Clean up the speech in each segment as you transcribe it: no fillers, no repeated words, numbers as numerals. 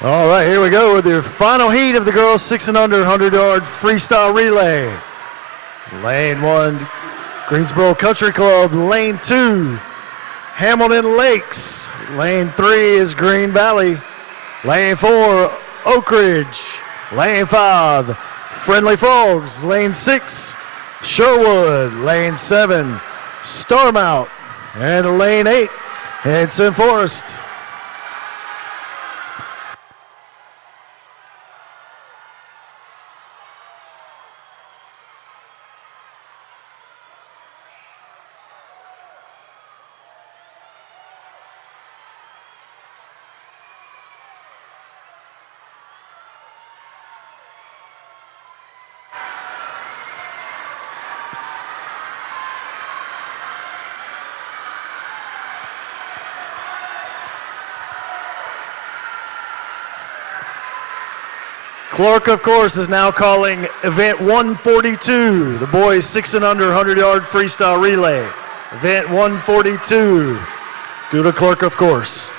All right, here we go with the final heat of the girls 6 and under 100-yard freestyle relay. Lane 1, Greensboro Country Club. Lane 2, Hamilton Lakes. Lane 3 is Green Valley. Lane 4, Oak Ridge. Lane 5, Friendly Frogs. Lane 6, Sherwood. Lane 7, Starmount. And lane 8, Henson Forest. Clerk, of course, is now calling event 142, the boys 6 and under 100-yard freestyle relay. Event 142. Due to clerk, of course.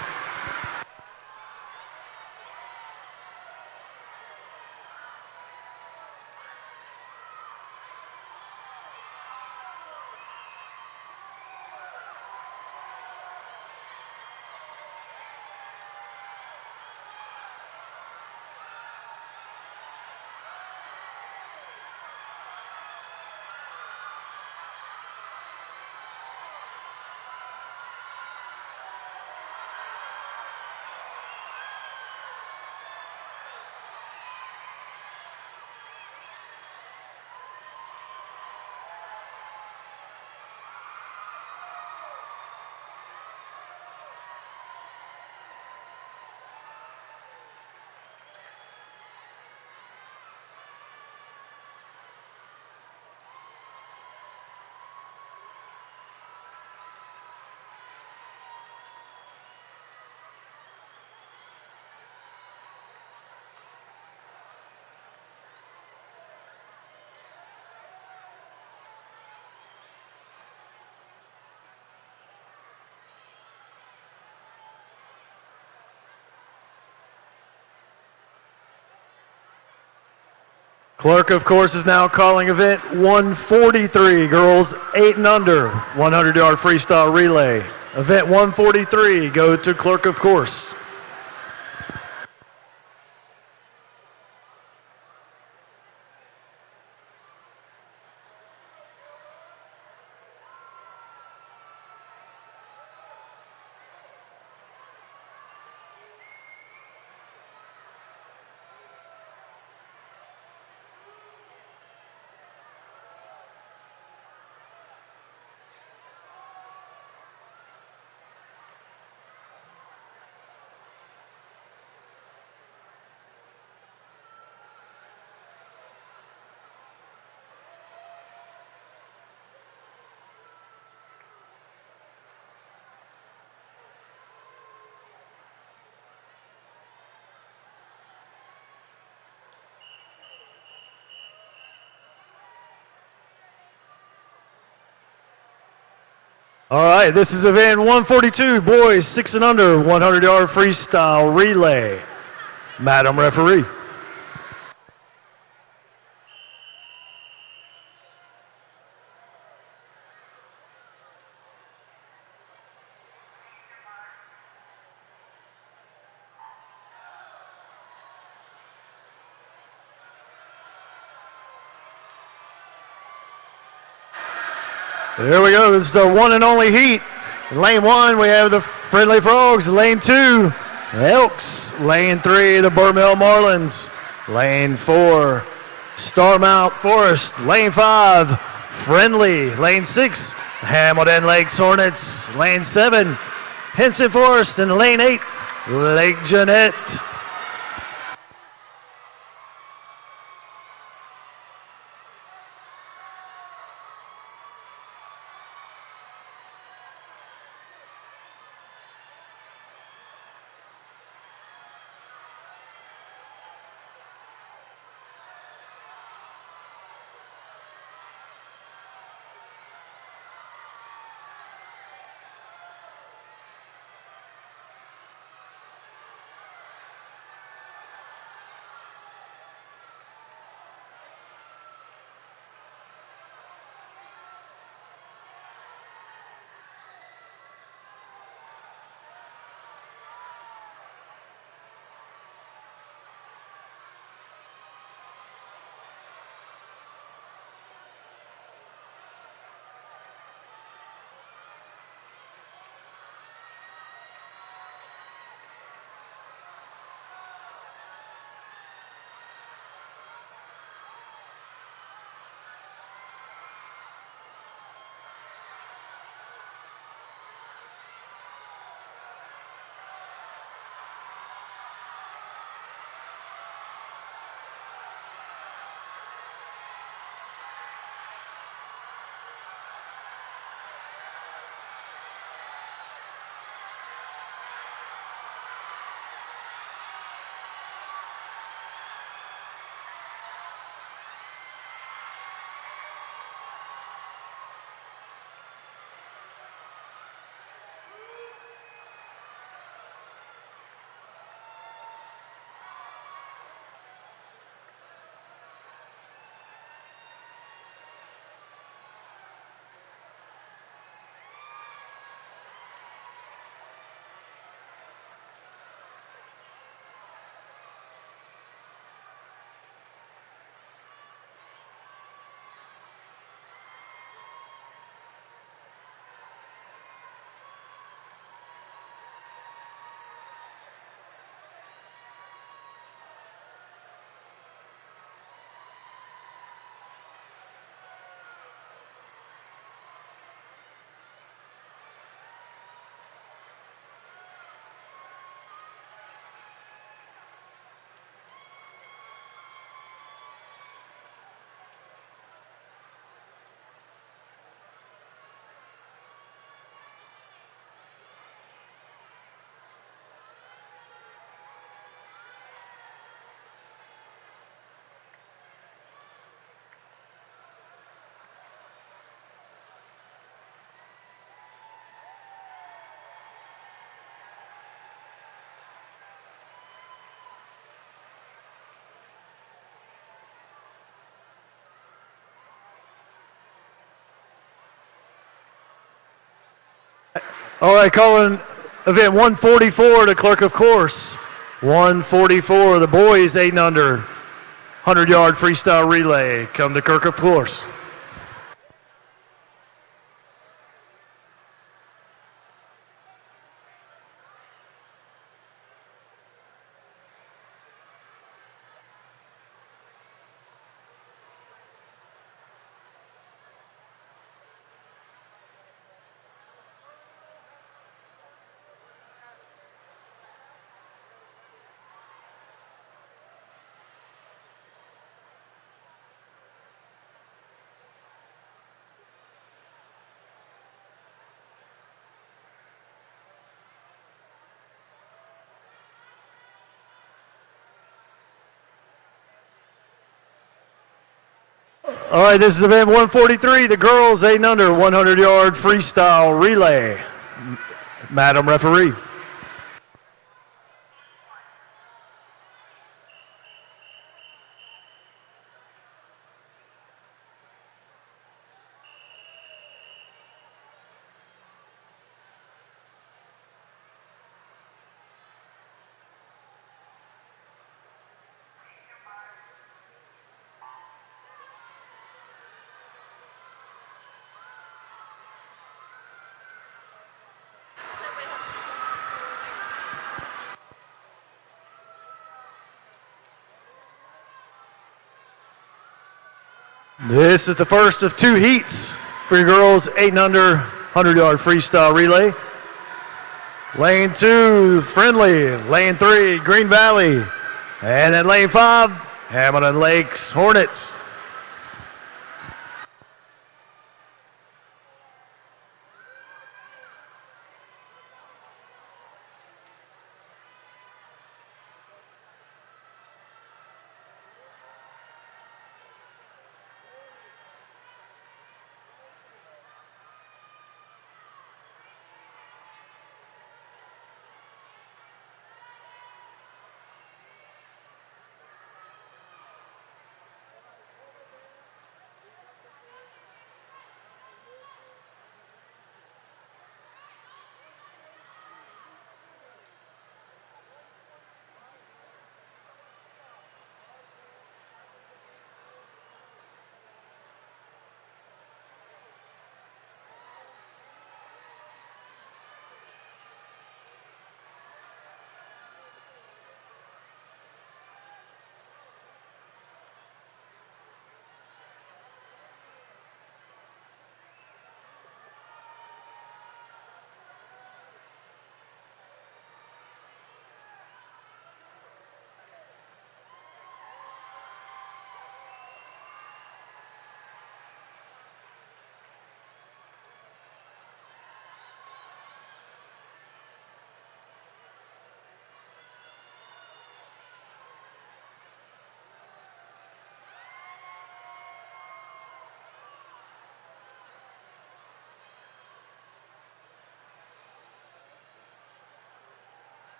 Clerk, of course, is now calling event 143, girls 8 and under, 100-yard freestyle relay. Event 143, go to clerk, of course. All right, this is event 142, boys 6 and under, 100-yard freestyle relay. Madam Referee. There we go. This is the one and only heat. In lane 1, we have the Friendly Frogs. Lane 2, Elks. Lane 3, the Burmill Marlins. Lane 4, Starmount Forest. Lane 5, Friendly. Lane 6, Hamilton Lakes Hornets. Lane 7, Henson Forest. And lane 8, Lake Jeanette. All right, calling event 144, the clerk of course. 144, the boys 8 and under, 100-yard freestyle relay. Come to clerk of course. All right, this is event 143, the girls 8 and under, 100-yard freestyle relay. Madam referee. This is the first of 2 heats for your girls 8 and under, 100-yard freestyle relay. Lane 2, Friendly. Lane 3, Green Valley. And then lane 5, Hamilton Lakes Hornets.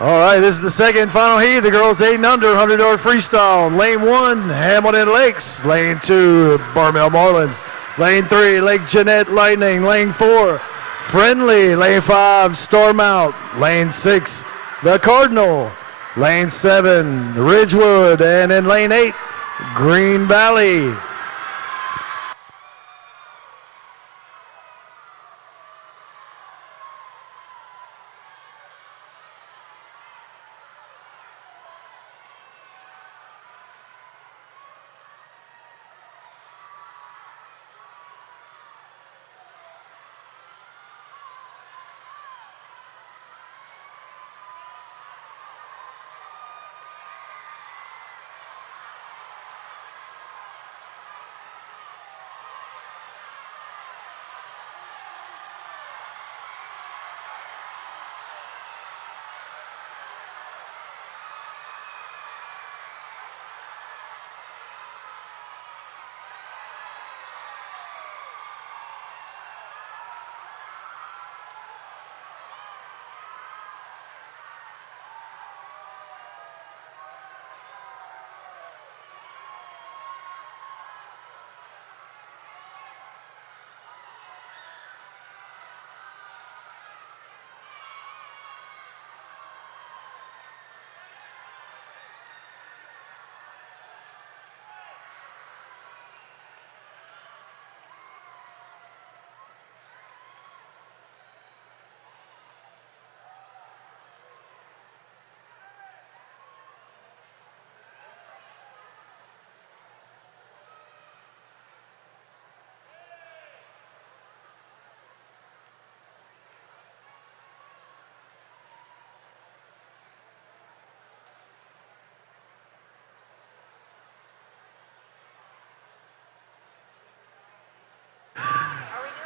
All right, this is the second and final heat. The girls 8 and under, 100-yard freestyle. Lane 1, Hamilton Lakes. Lane 2, Barmel Marlins. Lane 3, Lake Jeanette Lightning. Lane 4, Friendly. Lane 5, Starmount. Lane 6, the Cardinal. Lane 7, Ridgewood. And in lane 8, Green Valley.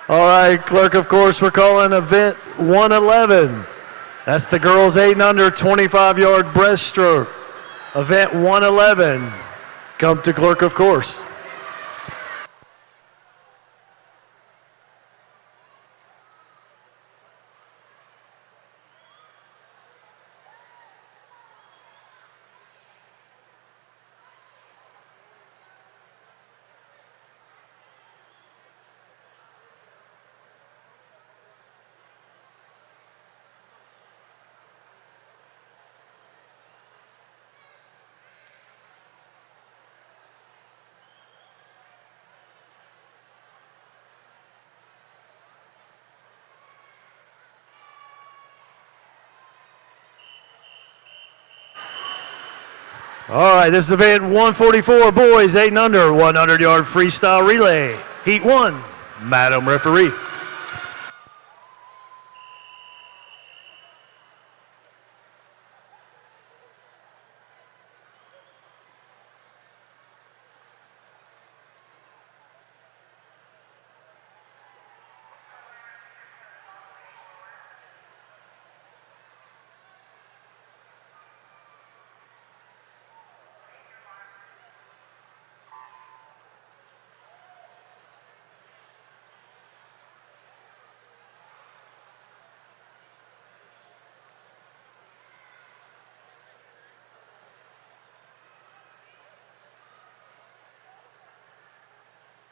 All right, clerk, of course, we're calling event 111. That's the girls 8 and under, 25-yard breaststroke. Event 111. Come to clerk, of course. All right, this is event 144, boys 8 and under, 100-yard freestyle relay. Heat 1, Madam Referee.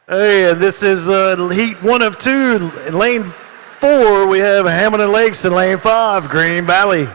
Hey, and this is heat 1 of 2. In lane 4, we have Hamilton Lakes. In lane 5, Green Valley.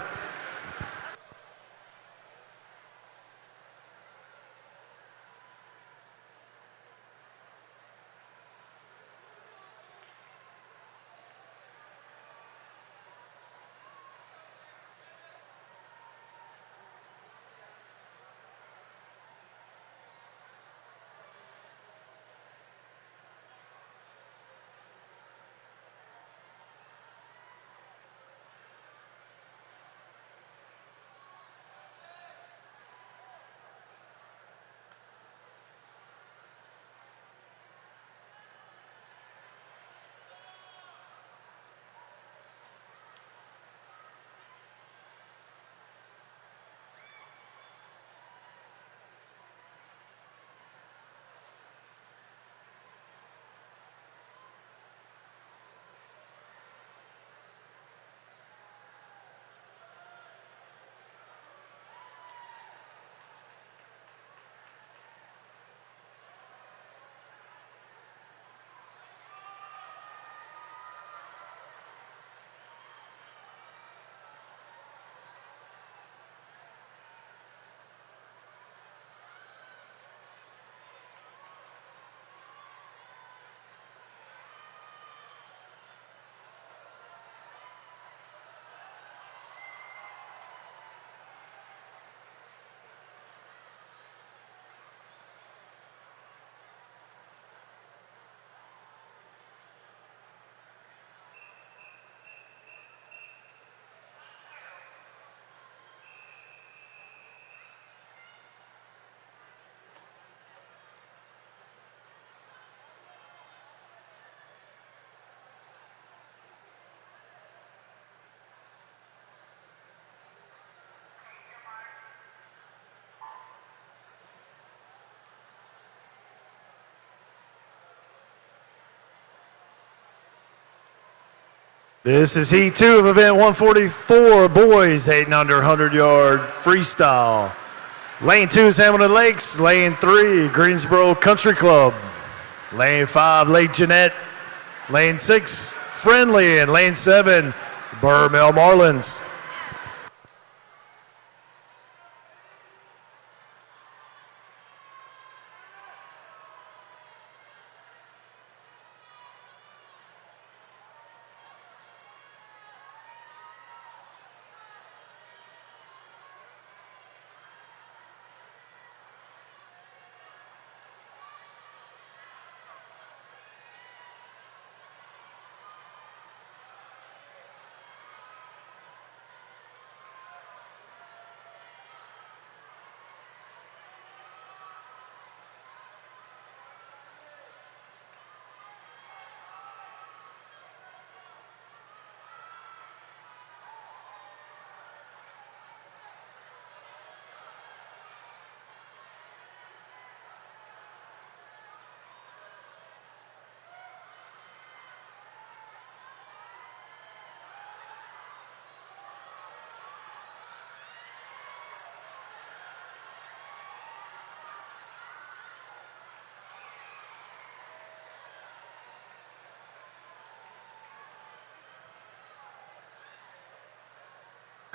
This is heat 2 of event 144, boys 8 and under 100-yard freestyle. Lane 2 is Hamilton Lakes. Lane 3, Greensboro Country Club. Lane 5, Lake Jeanette. Lane 6, Friendly. And lane 7, Burmill Marlins.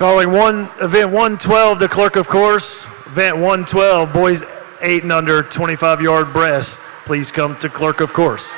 Calling event 112, the clerk of course. Event 112, boys 8 and under 25-yard breast. Please come to clerk of course.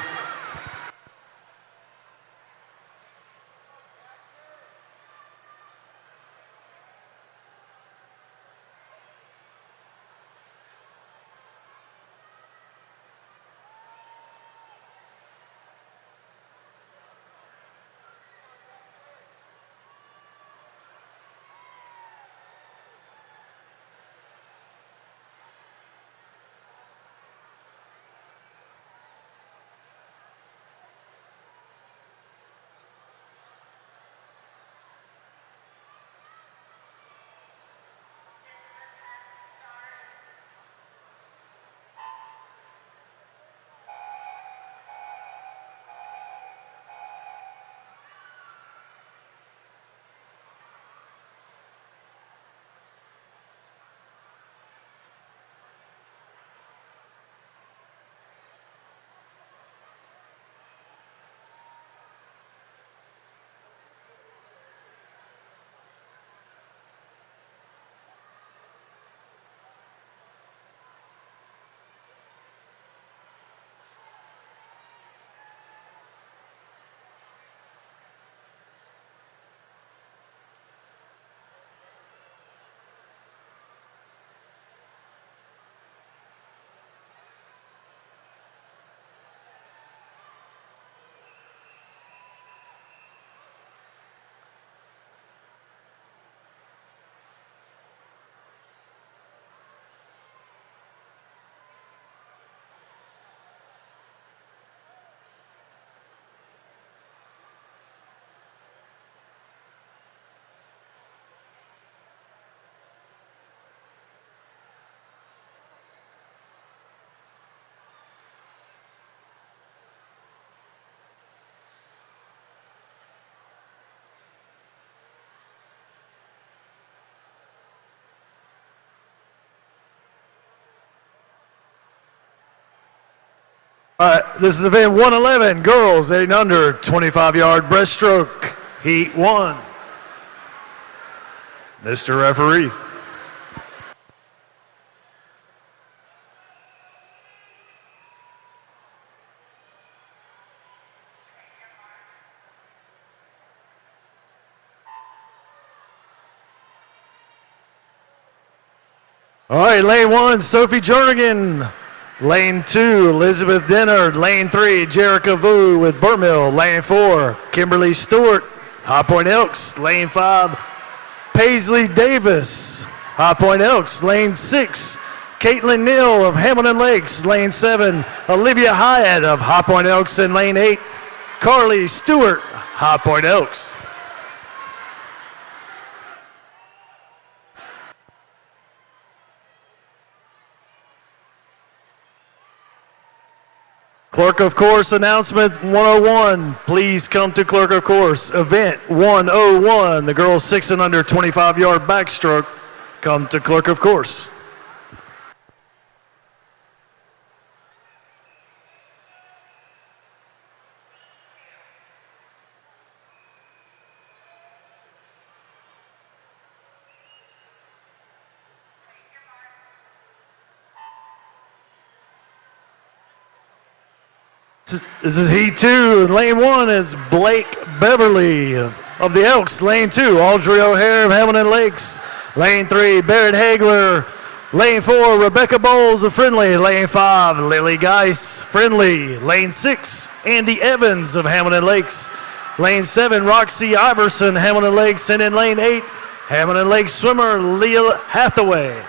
All right, this is event 111, girls 8 and under 25-yard breaststroke, heat 1. Mr. Referee. All right, lane 1, Sophie Jernigan. Lane 2, Elizabeth Dennard. Lane 3, Jerica Vu with Burmill. Lane 4, Kimberly Stewart, High Point Elks. Lane 5, Paisley Davis, High Point Elks. Lane 6, Caitlin Neal of Hamilton Lakes. Lane 7, Olivia Hyatt of High Point Elks. And lane 8, Carly Stewart, High Point Elks. Clerk of Course announcement 101. Please come to Clerk of Course. Event 101, the girls 6 and under 25-yard backstroke. Come to Clerk of Course. This is Heat 2. Lane 1 is Blake Beverly of the Elks. Lane 2, Audrey O'Hare of Hamilton Lakes. Lane 3, Barrett Hagler. Lane 4, Rebecca Bowles of Friendly. Lane 5, Lily Geis, Friendly. Lane 6, Andy Evans of Hamilton Lakes. Lane 7, Roxy Iverson, Hamilton Lakes. And in lane 8, Hamilton Lakes swimmer Leah Hathaway.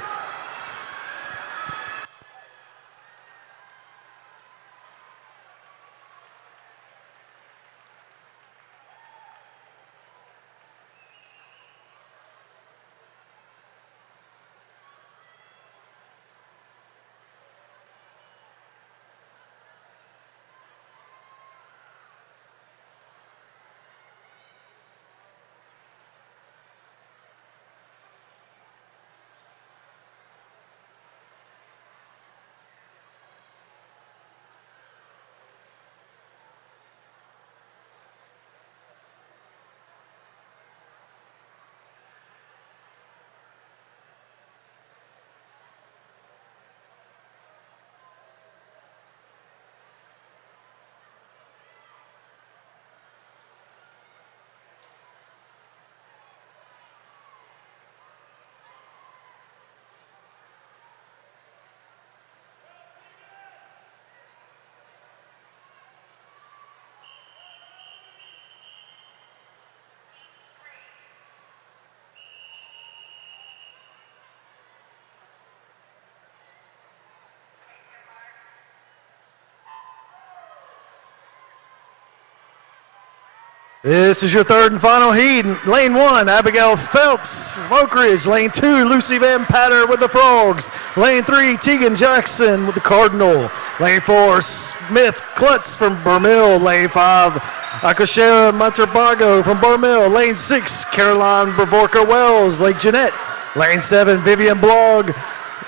This is your third and final heat. Lane 1, Abigail Phelps from Oak Ridge. Lane 2, Lucy Van Patter with the Frogs. Lane 3, Tegan Jackson with the Cardinal. Lane 4, Smith Klutz from Burmill. Lane 5, Akashera Monterbago from Burmill. Lane 6, Caroline Bravorka Wells, Lake Jeanette. Lane 7, Vivian Blogg,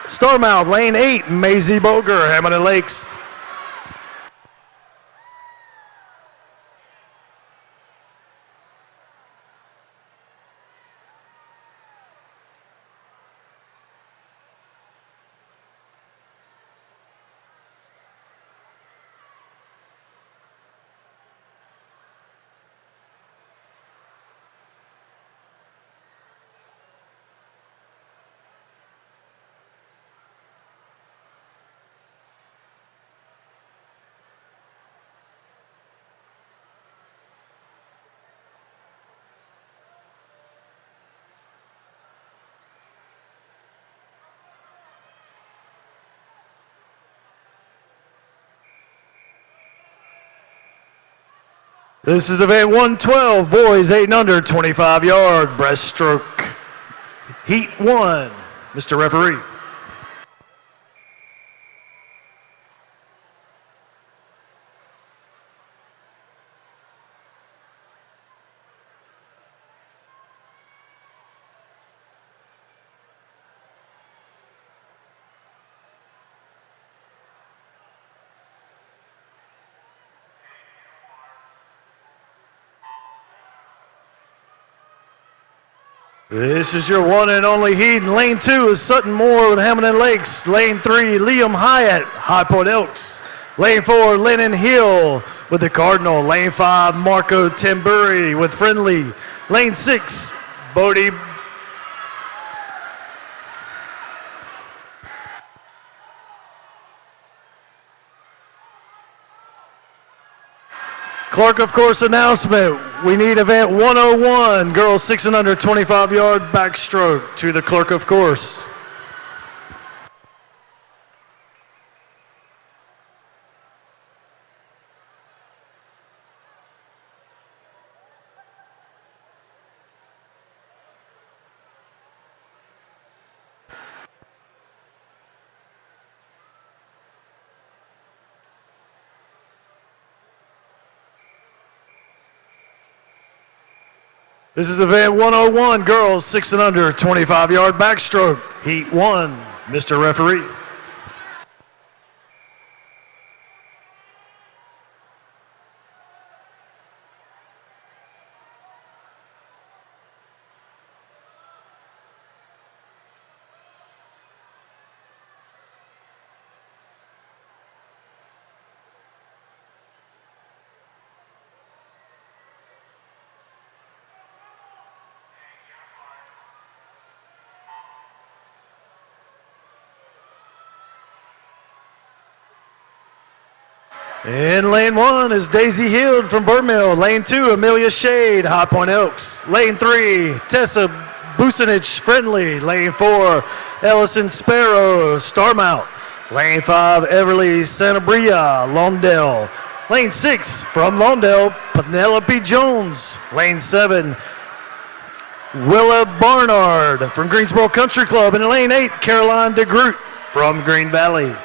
Starmount. Lane 8, Maisie Boger, Hamilton Lakes. This is event 112, boys 8 and under, 25-yard breaststroke. Heat 1, Mr. Referee. This is your one and only heat. In lane 2 is Sutton Moore with Hamilton Lakes. Lane 3, Liam Hyatt, High Point Elks. Lane 4, Lennon Hill with the Cardinal. Lane 5, Marco Tamburi with Friendly. Lane 6, Bodie. Clerk of Course announcement. We need event 101, girls 6 and under, 25-yard backstroke to the Clerk of Course. This is event 101, girls 6 and under, 25-yard backstroke, heat 1. Mr. Referee. In lane 1 is Daisy Hield from Birdmill. Lane 2, Amelia Shade, High Point Elks. Lane 3, Tessa Busanich, Friendly. Lane 4, Ellison Sparrow, Starmount. Lane 5, Everly Santabria, Lawndale. Lane 6, from Lawndale, Penelope Jones. Lane 7, Willa Barnard from Greensboro Country Club. And in lane 8, Caroline DeGroot from Green Valley.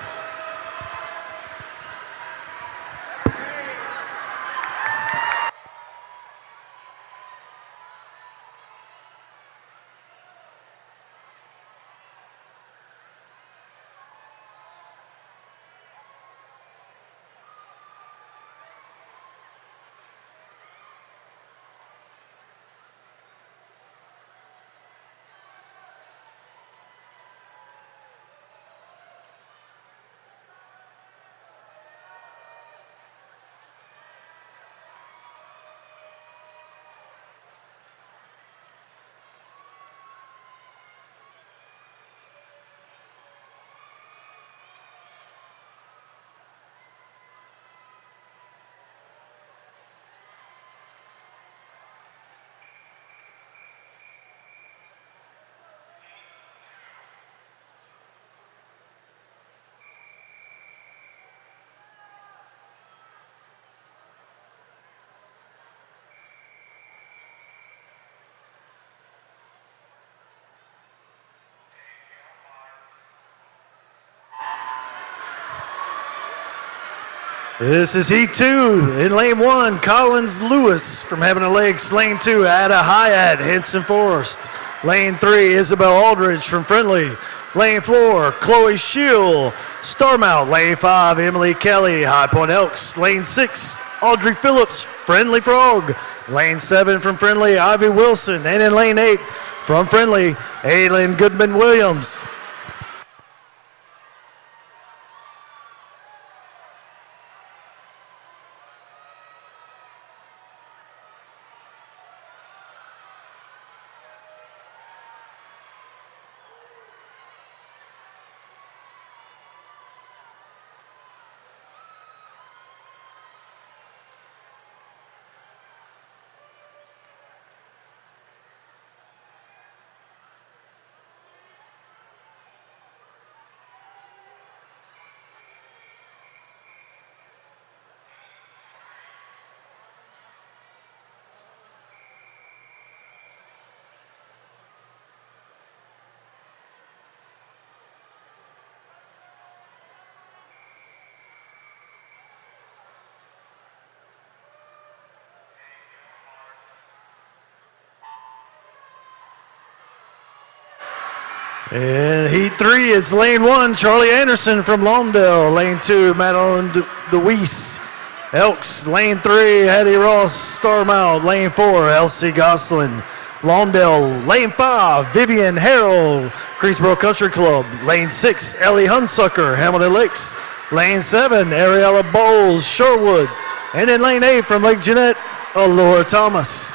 This is heat 2. In lane 1, Collins Lewis from Havana Lakes. Lane 2, Ada Hyatt, Henson Forest. Lane 3, Isabel Aldridge from Friendly. Lane 4, Chloe Shield, Starmount. Lane 5, Emily Kelly, High Point Elks. Lane 6, Audrey Phillips, Friendly Frog. Lane 7 from Friendly, Ivy Wilson. And in lane 8, from Friendly, Aylin Goodman Williams. In heat 3, it's lane 1, Charlie Anderson from Lawndale. Lane 2, Madeline DeWeese, Elks. Lane 3, Hattie Ross, Starmount. Lane 4, Elsie Goslin, Lawndale. Lane 5, Vivian Harrell, Greensboro Country Club. Lane 6, Ellie Hunsucker, Hamilton Lakes. Lane 7, Ariella Bowles, Sherwood. And in lane 8, from Lake Jeanette, Laura Thomas.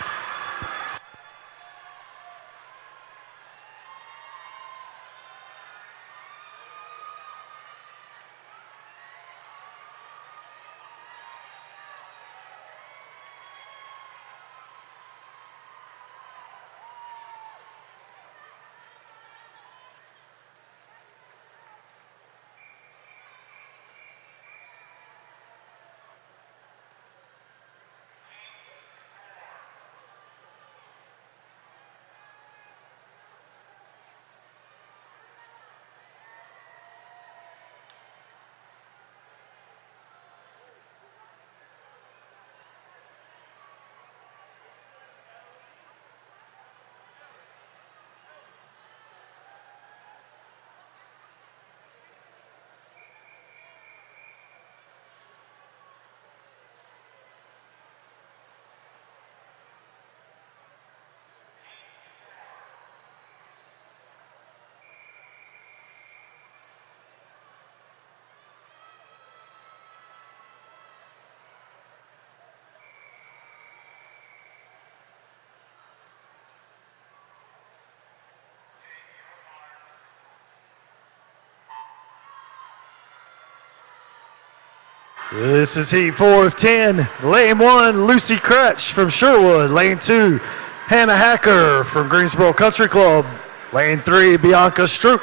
This is heat 4 of 10. Lane 1, Lucy Kretsch from Sherwood. Lane 2, Hannah Hacker from Greensboro Country Club. Lane 3, Bianca Stroop,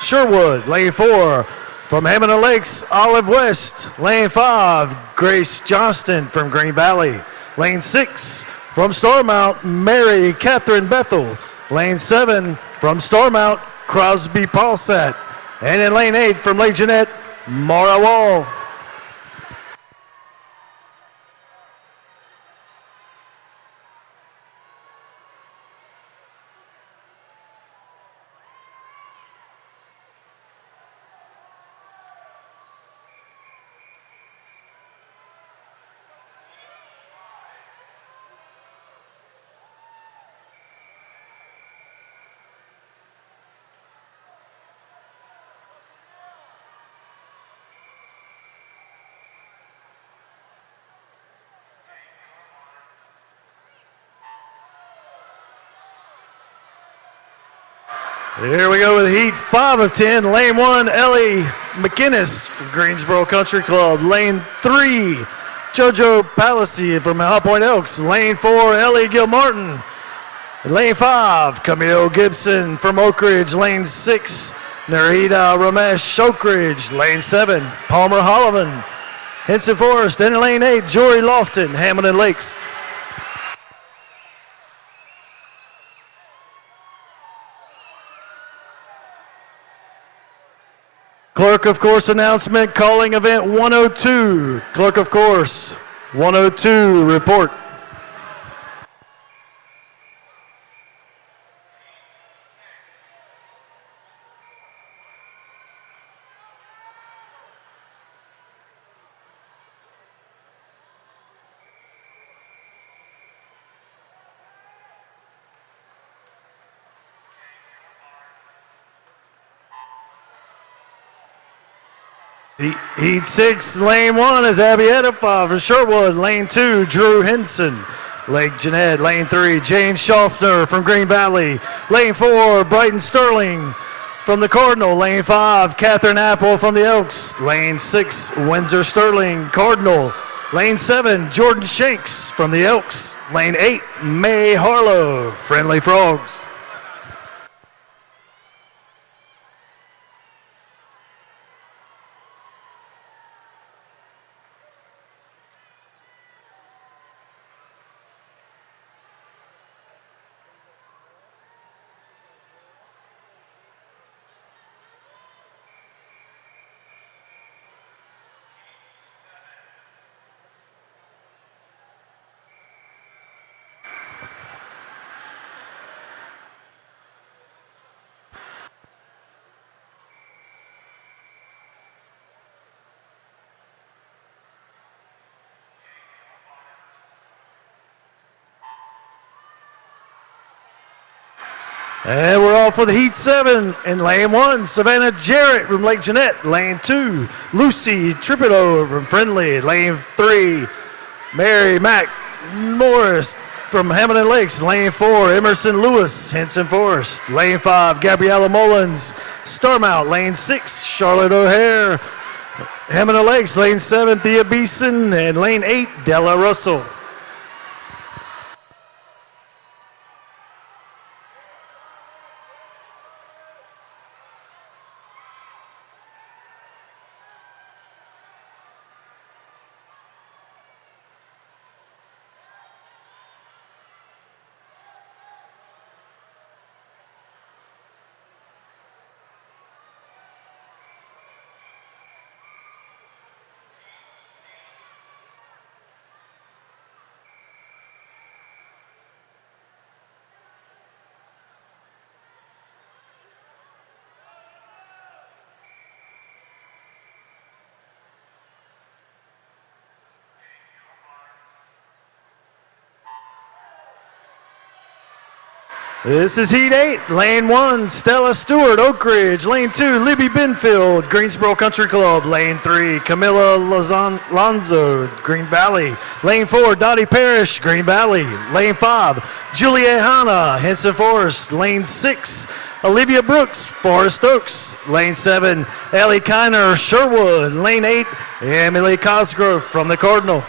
Sherwood. Lane 4, from Hamilton Lakes, Olive West. Lane 5, Grace Johnston from Green Valley. Lane 6, from Starmount, Mary Catherine Bethel. Lane 7, from Starmount, Crosby Paulsat. And in lane 8, from Lake Jeanette, Mara Wall. Here we go with heat 5 of 10. Lane 1, Ellie McInnes from Greensboro Country Club. Lane 3, JoJo Palissy from High Point Elks. Lane 4, Ellie Gilmartin. Lane 5, Camille Gibson from Oak Ridge. Lane 6, Narita Ramesh Oak Ridge. Lane 7, Palmer Holloman, Henson Forest. And in lane 8, Jory Lofton, Hamilton Lakes. Clerk of Course announcement calling event 102. Clerk of Course, 102, report. Heat 6, lane 1 is Abby Edify from Sherwood. Lane 2, Drew Henson, Lake Jeanette. Lane 3, James Schaffner from Green Valley. Lane 4, Brighton Sterling from the Cardinal. Lane 5, Catherine Apple from the Elks. Lane 6, Windsor Sterling, Cardinal. Lane 7, Jordan Shanks from the Elks. Lane 8, May Harlow, Friendly Frogs. And we're off for the heat 7. In lane 1, Savannah Jarrett from Lake Jeanette. Lane 2, Lucy Tripido from Friendly. Lane 3, Mary Mack Morris from Hamilton Lakes. Lane 4, Emerson Lewis, Henson Forest. Lane 5, Gabriella Mullins, Starmount. Lane 6, Charlotte O'Hare, Hamilton Lakes. Lane 7, Thea Beeson. And lane 8, Della Russell. This is heat 8, lane 1, Stella Stewart, Oak Ridge. Lane 2, Libby Benfield, Greensboro Country Club. Lane 3, Camilla Lonzo, Green Valley. Lane 4, Dottie Parrish, Green Valley. Lane 5, Juliet Hanna, Henson Forest. Lane 6, Olivia Brooks, Forest Oaks. Lane 7, Ellie Kiner, Sherwood. Lane 8, Emily Cosgrove from the Cardinal.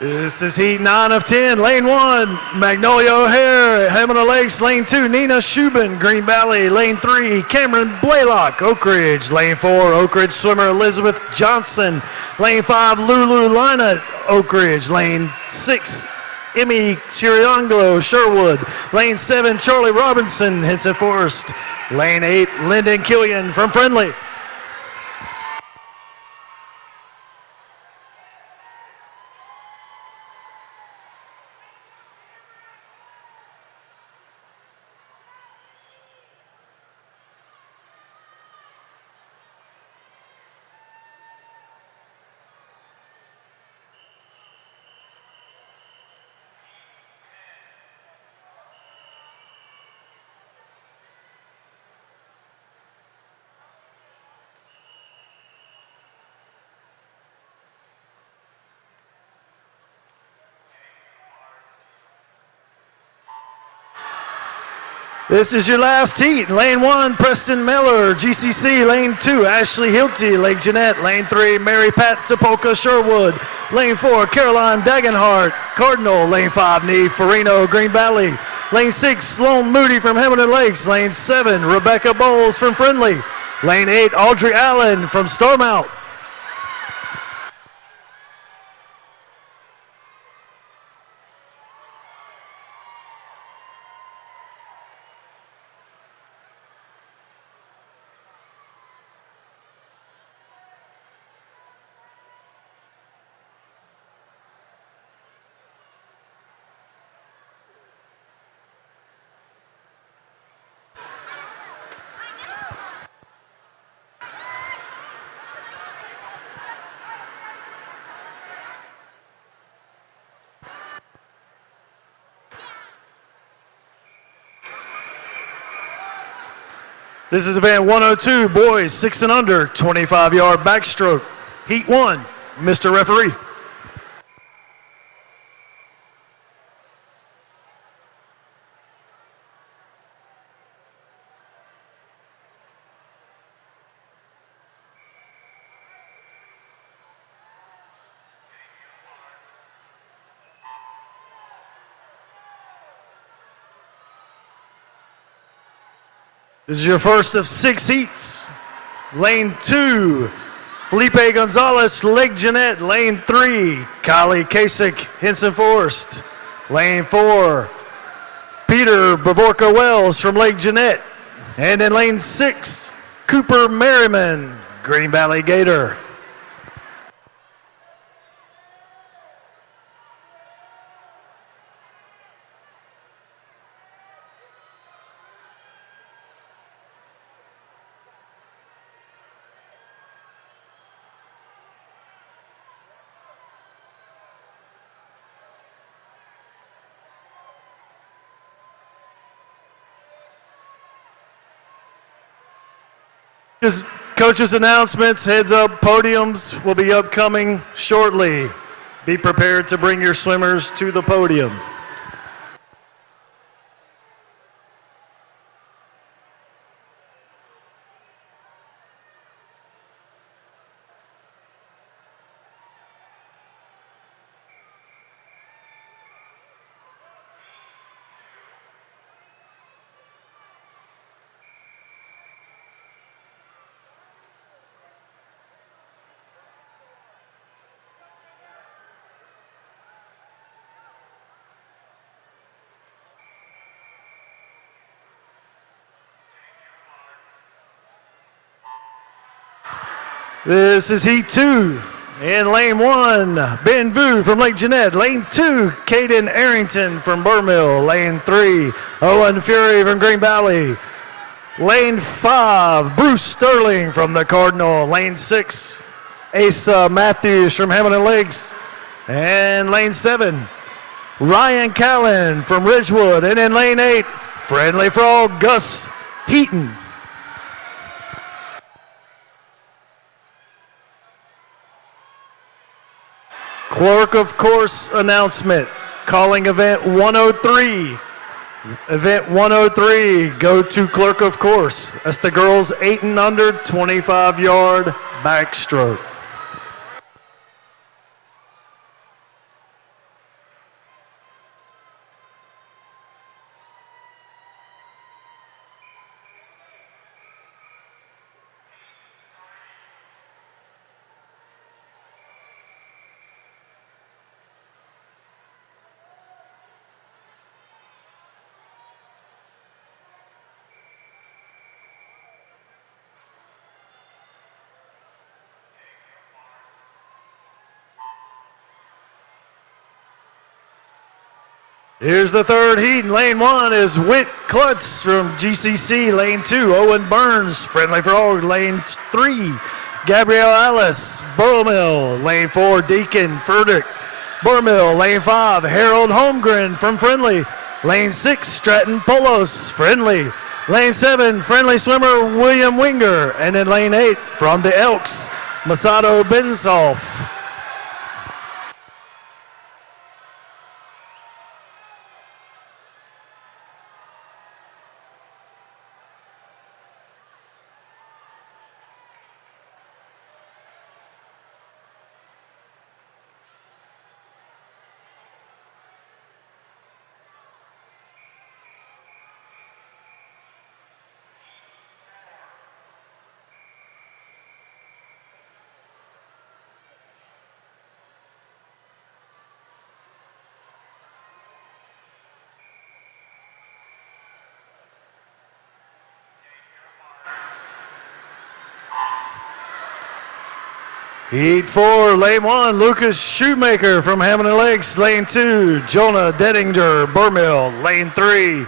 This is heat 9 of 10. Lane 1, Magnolia O'Hare, Hamilton Lakes. Lane 2, Nina Shubin, Green Valley. Lane 3, Cameron Blaylock, Oak Ridge. Lane 4, Oak Ridge swimmer Elizabeth Johnson. Lane 5, Lulu Lina, Oak Ridge. Lane 6, Emmy Chirianglo, Sherwood. Lane 7, Charlie Robinson, Henson Forest. Lane 8, Lyndon Killian from Friendly. This is your last heat. Lane 1, Preston Miller, GCC. Lane 2, Ashley Hilty, Lake Jeanette. Lane 3, Mary Pat Topolka, Sherwood. Lane 4, Caroline Dagenhart, Cardinal. Lane 5, Neve Farino, Green Valley. Lane 6, Sloan Moody from Hamilton Lakes. Lane 7, Rebecca Bowles from Friendly. Lane 8, Audrey Allen from Starmount. This is event 102, boys 6 and under, 25-yard backstroke. Heat 1, Mr. Referee. This is your first of 6 heats. Lane 2, Felipe Gonzalez, Lake Jeanette. Lane 3, Kylie Kasich, Henson Forest. Lane 4, Peter Bavorka Wells from Lake Jeanette. And in lane 6, Cooper Merriman, Green Valley Gator. Coaches' announcements, heads up, podiums will be upcoming shortly. Be prepared to bring your swimmers to the podium. This is Heat 2. In lane 1, Ben Vu from Lake Jeanette. Lane 2, Caden Arrington from Burmill. Lane 3, Owen Fury from Green Valley. Lane 5, Bruce Sterling from the Cardinal. Lane 6, Asa Matthews from Hamilton Lakes. And lane 7, Ryan Callan from Ridgewood. And in lane 8, Friendly Frog Gus Heaton. Clerk of Course announcement, calling event 103. Event 103, go to Clerk of Course. That's the girls 8 and under, 25-yard backstroke. Here's the third heat. In lane 1 is Whit Klutz from GCC. Lane 2, Owen Burns, Friendly Frog. Lane 3, Gabrielle Alice, Burmill. Lane 4, Deacon Furtick, Burmill. Lane 5, Harold Holmgren from Friendly. Lane 6, Stratton Polos, Friendly. Lane 7, Friendly swimmer William Winger. And in lane 8, from the Elks, Masato Bensoff. Heat 4, lane 1, Lucas Shoemaker from Hamilton Lakes. Lane 2, Jonah Dedinger, Burmill. Lane 3,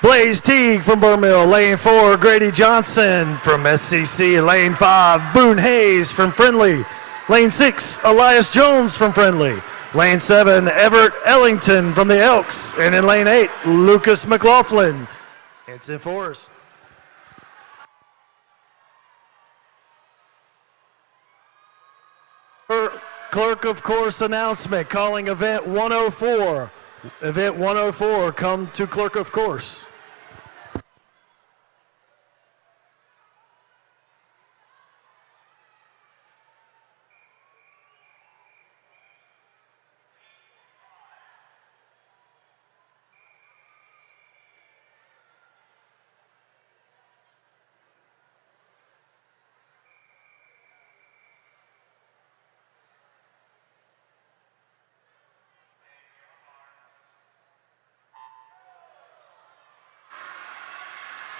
Blaze Teague from Burmill. Lane 4, Grady Johnson from SCC. Lane 5, Boone Hayes from Friendly. Lane 6, Elias Jones from Friendly. Lane 7, Everett Ellington from the Elks. And in lane 8, Lucas McLaughlin. It's enforced. Clerk of Course announcement, calling event 104. Event 104, come to Clerk of Course.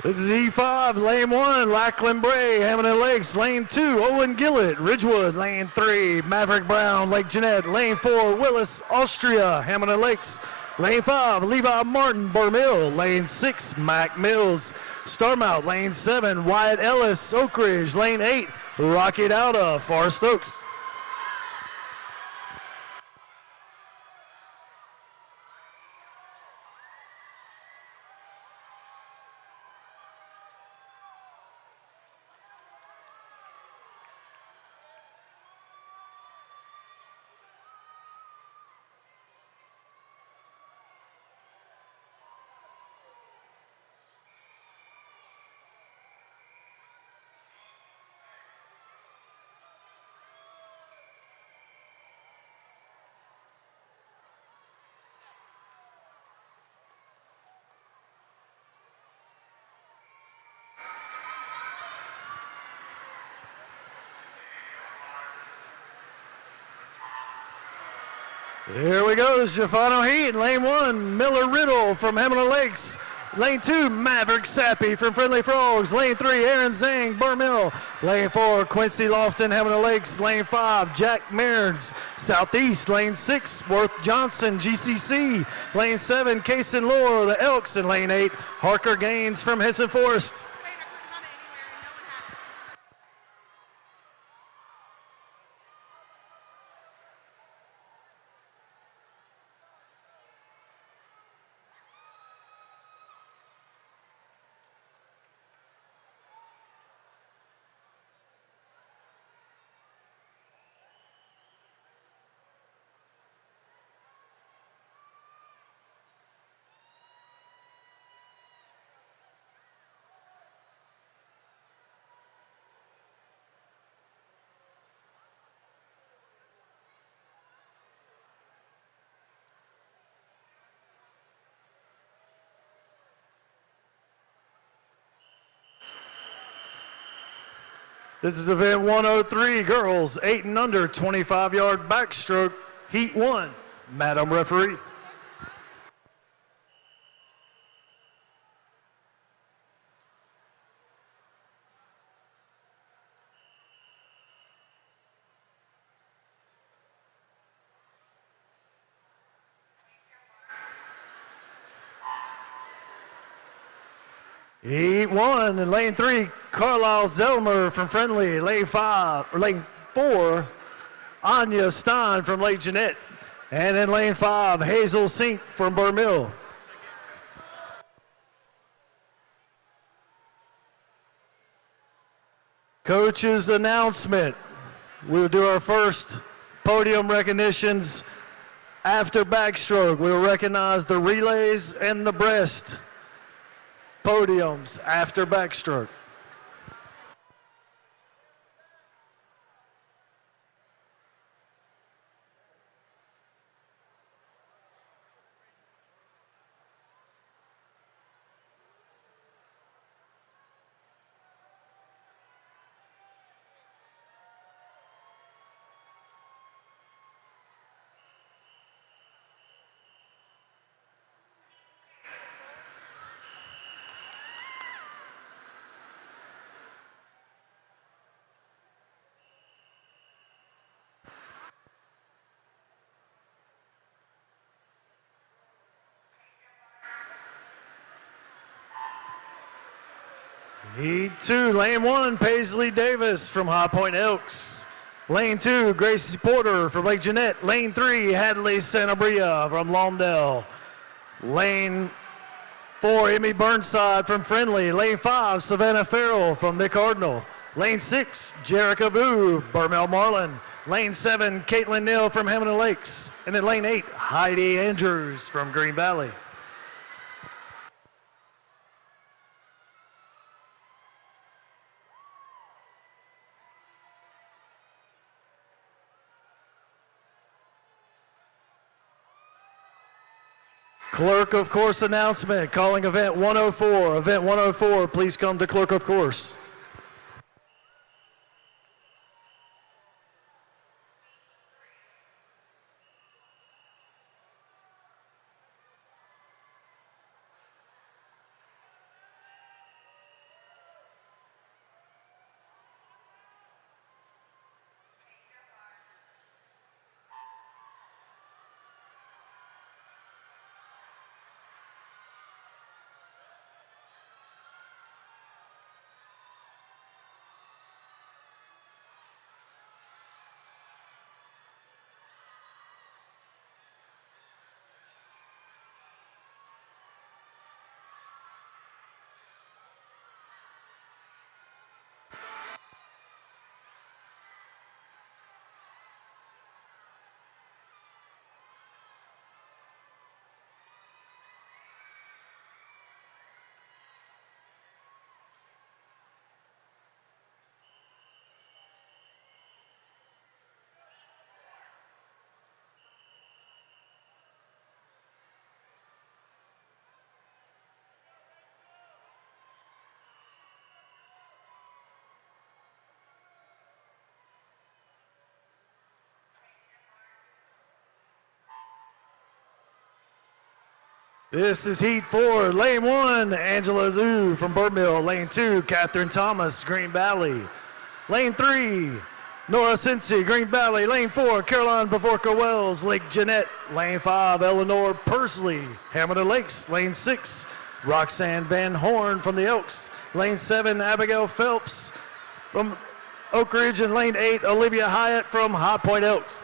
This is E5, lane 1, Lachlan Bray, Hamilton Lakes. Lane 2, Owen Gillett, Ridgewood. Lane 3, Maverick Brown, Lake Jeanette. Lane 4, Willis, Austria, Hamilton Lakes. Lane 5, Levi Martin, Burmill. Lane 6, Mac Mills, Starmount. Lane 7, Wyatt Ellis, Oak Ridge. Lane 8, Rocket Outa, Forest Oaks. Here we go, Stefano Heat, lane 1, Miller Riddle from Hamilton Lakes. Lane 2, Maverick Sappy from Friendly Frogs. Lane 3, Aaron Zhang, Burr Mill. Lane 4, Quincy Lofton, Hamilton Lakes. Lane 5, Jack Mearns, Southeast. Lane 6, Worth Johnson, GCC. Lane 7, Kaysen Lore, the Elks. And Lane 8, Harker Gaines from Hessen Forest. This is event 103, girls 8 and under, 25-yard backstroke, heat 1. Madam Referee. Heat 1 in lane 3, Carlisle Zelmer from Friendly. Lane 4, Anya Stein from Lake Jeanette. And in lane 5, Hazel Sink from Burr Mill. Coach's announcement. We'll do our first podium recognitions after backstroke. We'll recognize the relays and the breast podiums after backstroke. Heat 2, lane 1, Paisley Davis from High Point Elks. Lane 2, Gracie Porter from Lake Jeanette. Lane 3, Hadley Sanabria from Lawndale. Lane 4, Emmy Burnside from Friendly. Lane 5, Savannah Farrell from the Cardinal. Lane 6, Jerica Vu, Burmel Marlin. Lane 7, Caitlin Neal from Hamilton Lakes. And then lane 8, Heidi Andrews from Green Valley. Clerk of Course announcement, calling event 104. Event 104, please come to Clerk of Course. This is heat 4, lane 1, Angela Zhu from Bird Mill. Lane 2, Catherine Thomas, Green Valley. Lane 3, Nora Cincy, Green Valley. Lane 4, Caroline Bavorka Wells, Lake Jeanette. Lane 5, Eleanor Pursley, Hamilton Lakes. Lane 6, Roxanne Van Horn from the Elks. Lane 7, Abigail Phelps from Oak Ridge. And lane 8, Olivia Hyatt from High Point Elks.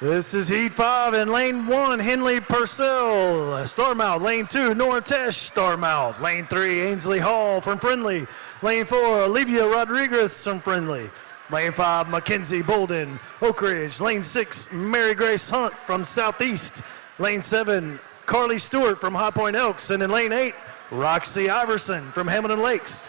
This is heat 5 in lane 1, Henley Purcell, Starmount. Lane 2, Nora Tesh, Starmount. Lane 3, Ainsley Hall from Friendly. Lane 4, Olivia Rodriguez from Friendly. Lane 5, Mackenzie Bolden, Oak Ridge. Lane 6, Mary Grace Hunt from Southeast. Lane 7, Carly Stewart from High Point Elks. And in lane 8, Roxy Iverson from Hamilton Lakes.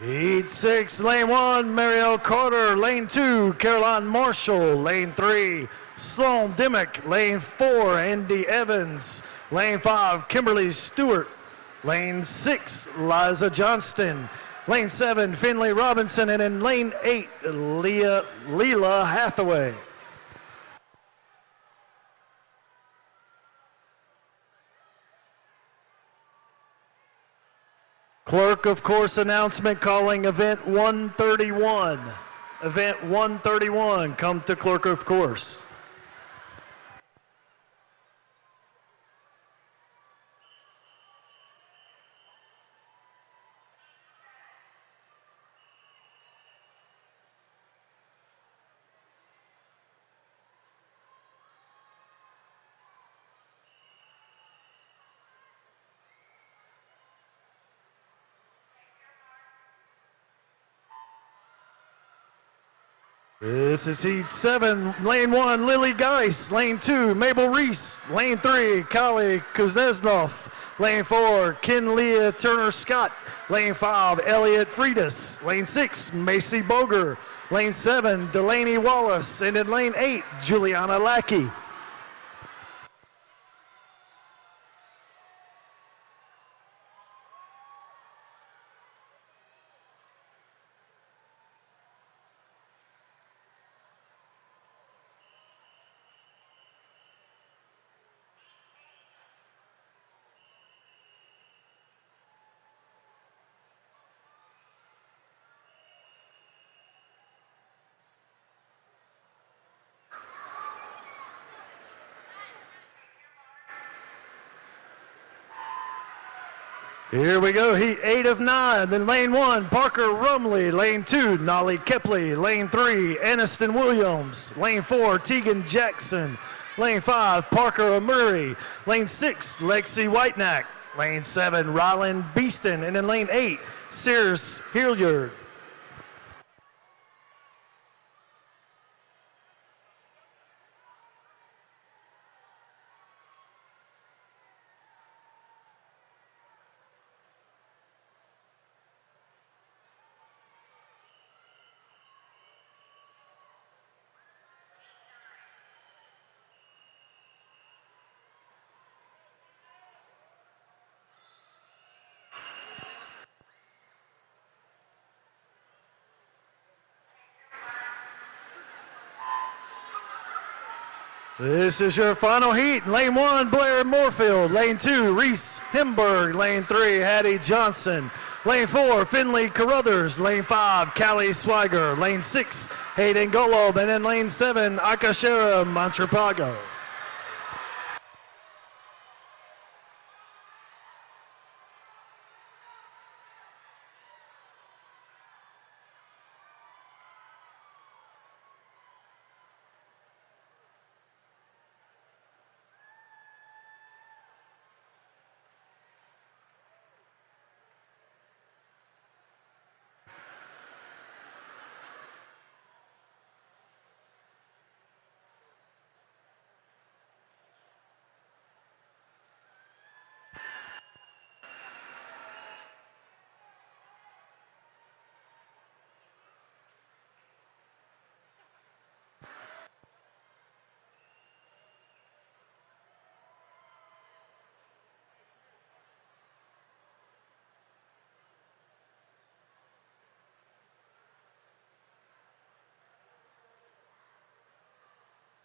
Heat 6, lane 1, Marielle Carter. Lane 2, Caroline Marshall. Lane 3, Sloan Dimmick. Lane 4, Andy Evans. Lane 5, Kimberly Stewart. Lane 6, Liza Johnston. Lane 7, Finley Robinson. And in lane 8, Leela Hathaway. Clerk of course announcement calling event 131. Event 131, come to clerk of course. This is heat 7, lane 1, Lily Geis. Lane 2, Mabel Reese. Lane 3, Kali Kuznetsov. Lane 4, Ken Leah Turner Scott. Lane 5, Elliot Friedis. Lane 6, Macy Boger. Lane 7, Delaney Wallace. And in lane 8, Juliana Lackey. Here we go, heat 8 of 9. Then lane 1, Parker Rumley. Lane 2, Nolly Kepley. Lane 3, Aniston Williams. Lane 4, Tegan Jackson. Lane 5, Parker Murray. Lane 6, Lexi Whitenack. Lane 7, Ryland Beeston. And in lane 8, Sears Hilliard. This is your final heat. Lane 1, Blair Moorfield. Lane 2, Reese Himberg. Lane 3, Hattie Johnson. Lane 4, Finley Carruthers. Lane 5, Callie Swiger. Lane 6, Hayden Golob. And then lane 7, Akashera Montrapago.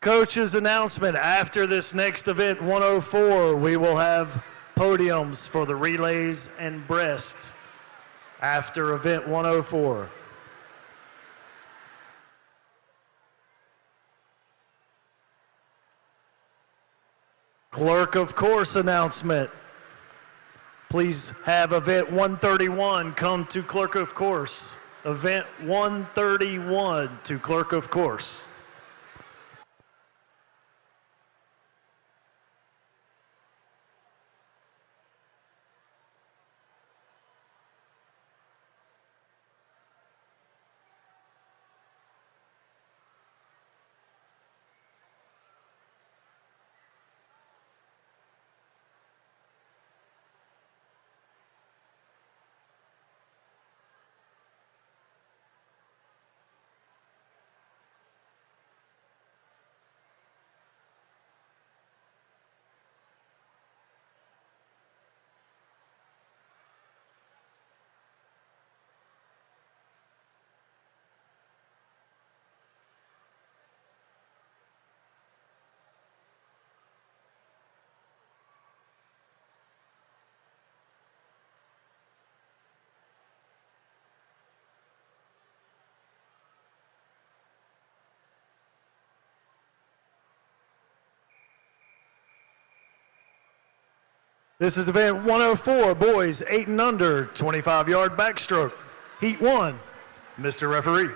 Coach's announcement: after this next event, 104, we will have podiums for the relays and breast after event 104. Clerk of course announcement: please have event 131 come to clerk of course. Event 131 to clerk of course. This is event 104, boys 8 and under, 25-yard backstroke. Heat 1, Mr. Referee.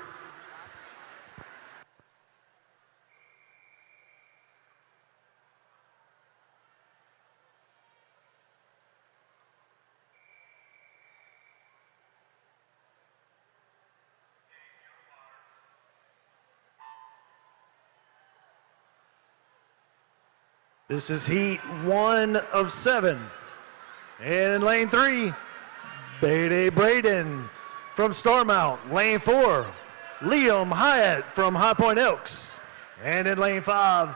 This is heat 1 of 7. And in lane 3, Bede Braden from Starmount. Lane 4, Liam Hyatt from High Point Elks. And in lane 5,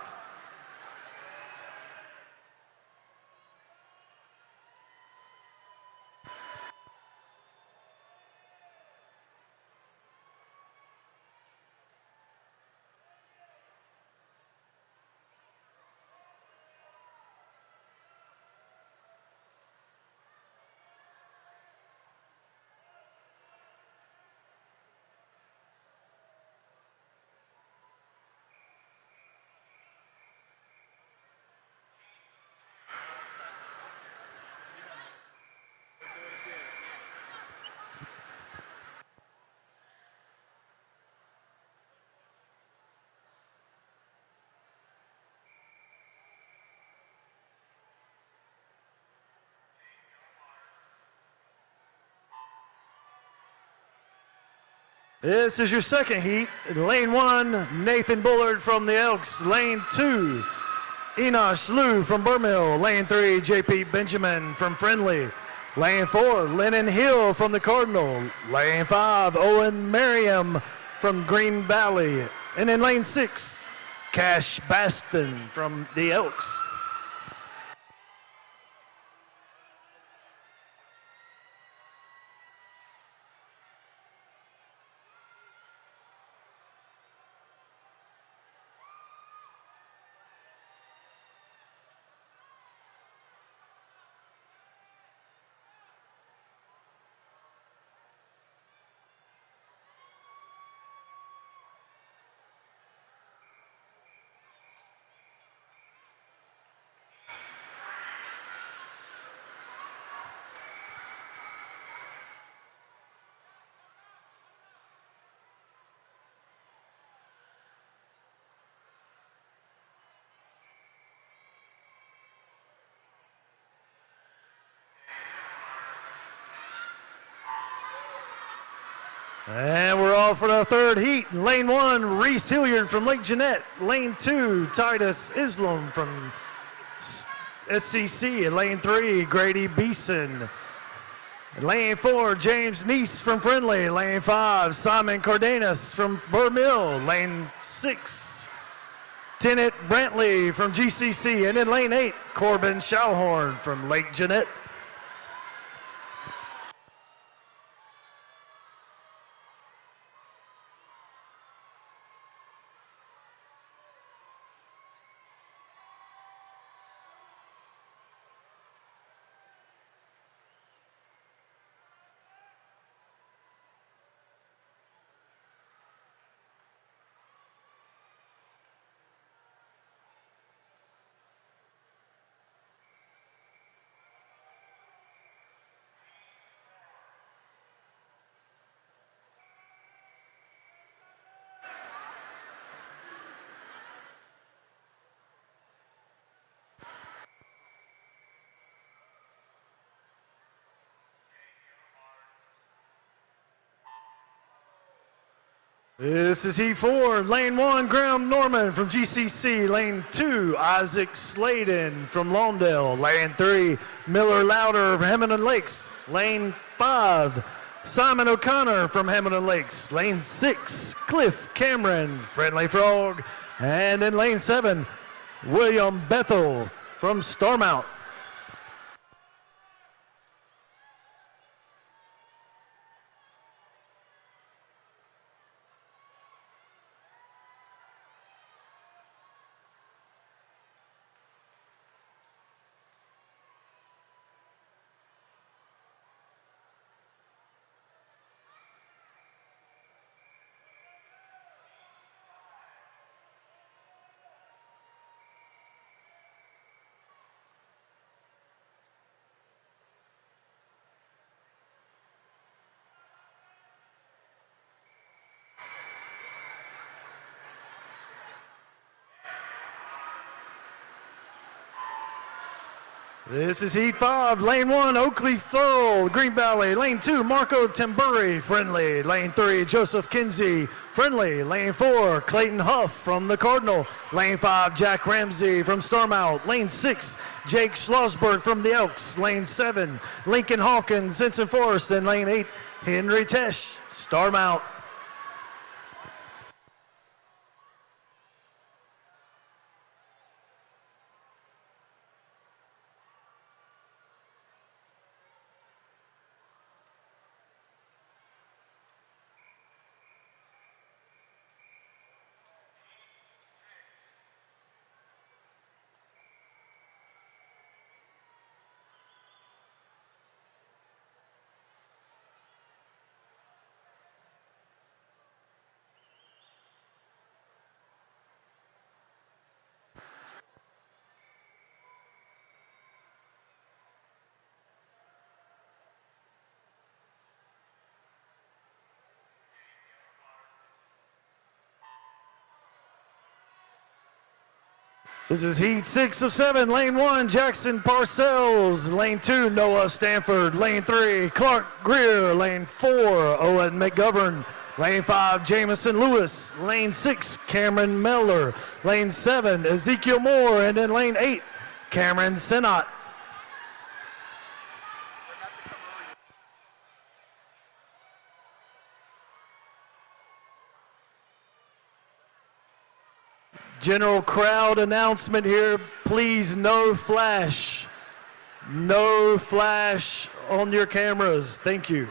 this is your second heat. In lane 1, Nathan Bullard from the Elks. Lane 2, Enosh Liu from Burmill. Lane 3, JP Benjamin from Friendly. Lane 4, Lennon Hill from the Cardinal. Lane 5, Owen Merriam from Green Valley. And in lane 6, Cash Baston from the Elks. And we're off for the third heat. In lane 1, Reese Hilliard from Lake Jeanette. Lane 2, Titus Islam from SCC. In lane 3, Grady Beeson. In lane 4, James Neese from Friendly. Lane 5, Simon Cardenas from Burr Mill. Lane 6, Tennant Brantley from GCC. And in lane 8, Corbin Schauhorn from Lake Jeanette. This is heat 4, lane 1, Graham Norman from GCC. Lane 2, Isaac Sladen from Lawndale. Lane 3, Miller Louder from Hamilton Lakes. Lane 5, Simon O'Connor from Hamilton Lakes. Lane 6, Cliff Cameron, Friendly Frog. And in lane 7, William Bethel from Starmount. This is heat 5, lane 1, Oakley Thurl, Green Valley. Lane 2, Marco Tamburi, Friendly. Lane 3, Joseph Kinsey, Friendly. Lane 4, Clayton Huff from the Cardinal. Lane 5, Jack Ramsey from Starmount. Lane 6, Jake Schlossberg from the Elks. Lane 7, Lincoln Hawkins, Simpson Forest. And lane 8, Henry Tesh, Starmount. This is heat 6 of 7, lane 1, Jackson Parcells. Lane 2, Noah Stanford. Lane 3, Clark Greer. Lane 4, Owen McGovern. Lane 5, Jamison Lewis. Lane 6, Cameron Miller. Lane 7, Ezekiel Moore. And then lane 8, Cameron Sinnott. General crowd announcement here, please no flash. No flash on your cameras, thank you.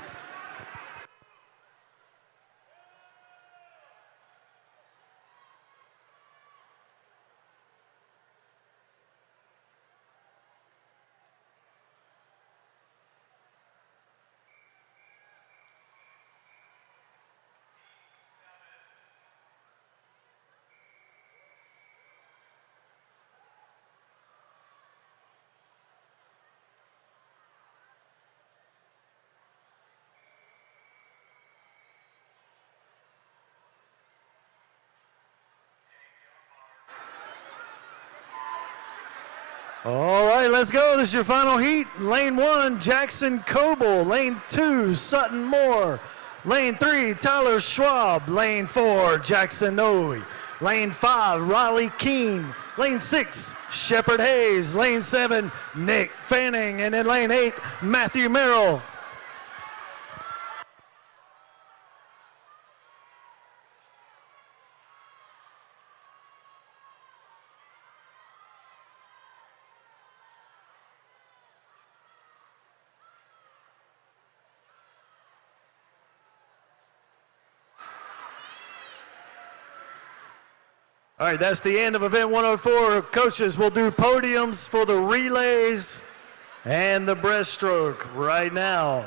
All right, let's go. This is your final heat. Lane 1, Jackson Coble. Lane 2, Sutton Moore. Lane 3, Tyler Schwab. Lane 4, Jackson Noe. Lane 5, Riley Keene. Lane 6, Shepard Hayes. Lane 7, Nick Fanning. And in lane 8, Matthew Merrill. All right, that's the end of event 104. Coaches, we'll do podiums for the relays and the breaststroke right now.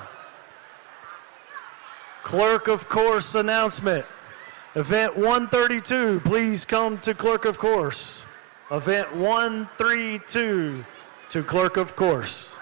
Clerk of course announcement. Event 132, please come to clerk of course. Event 132 to clerk of course.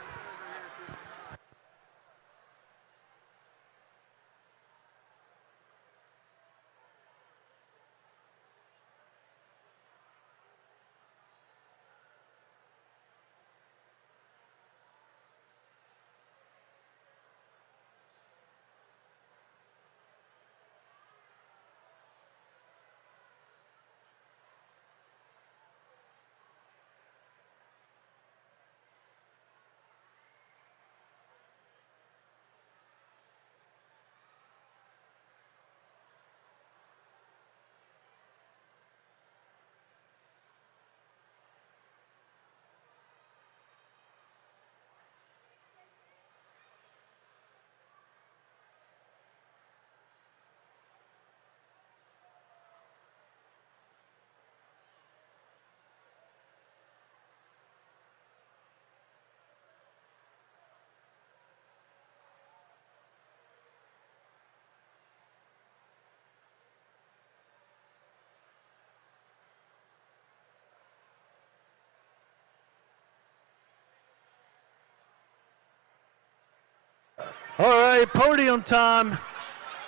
All right, podium time.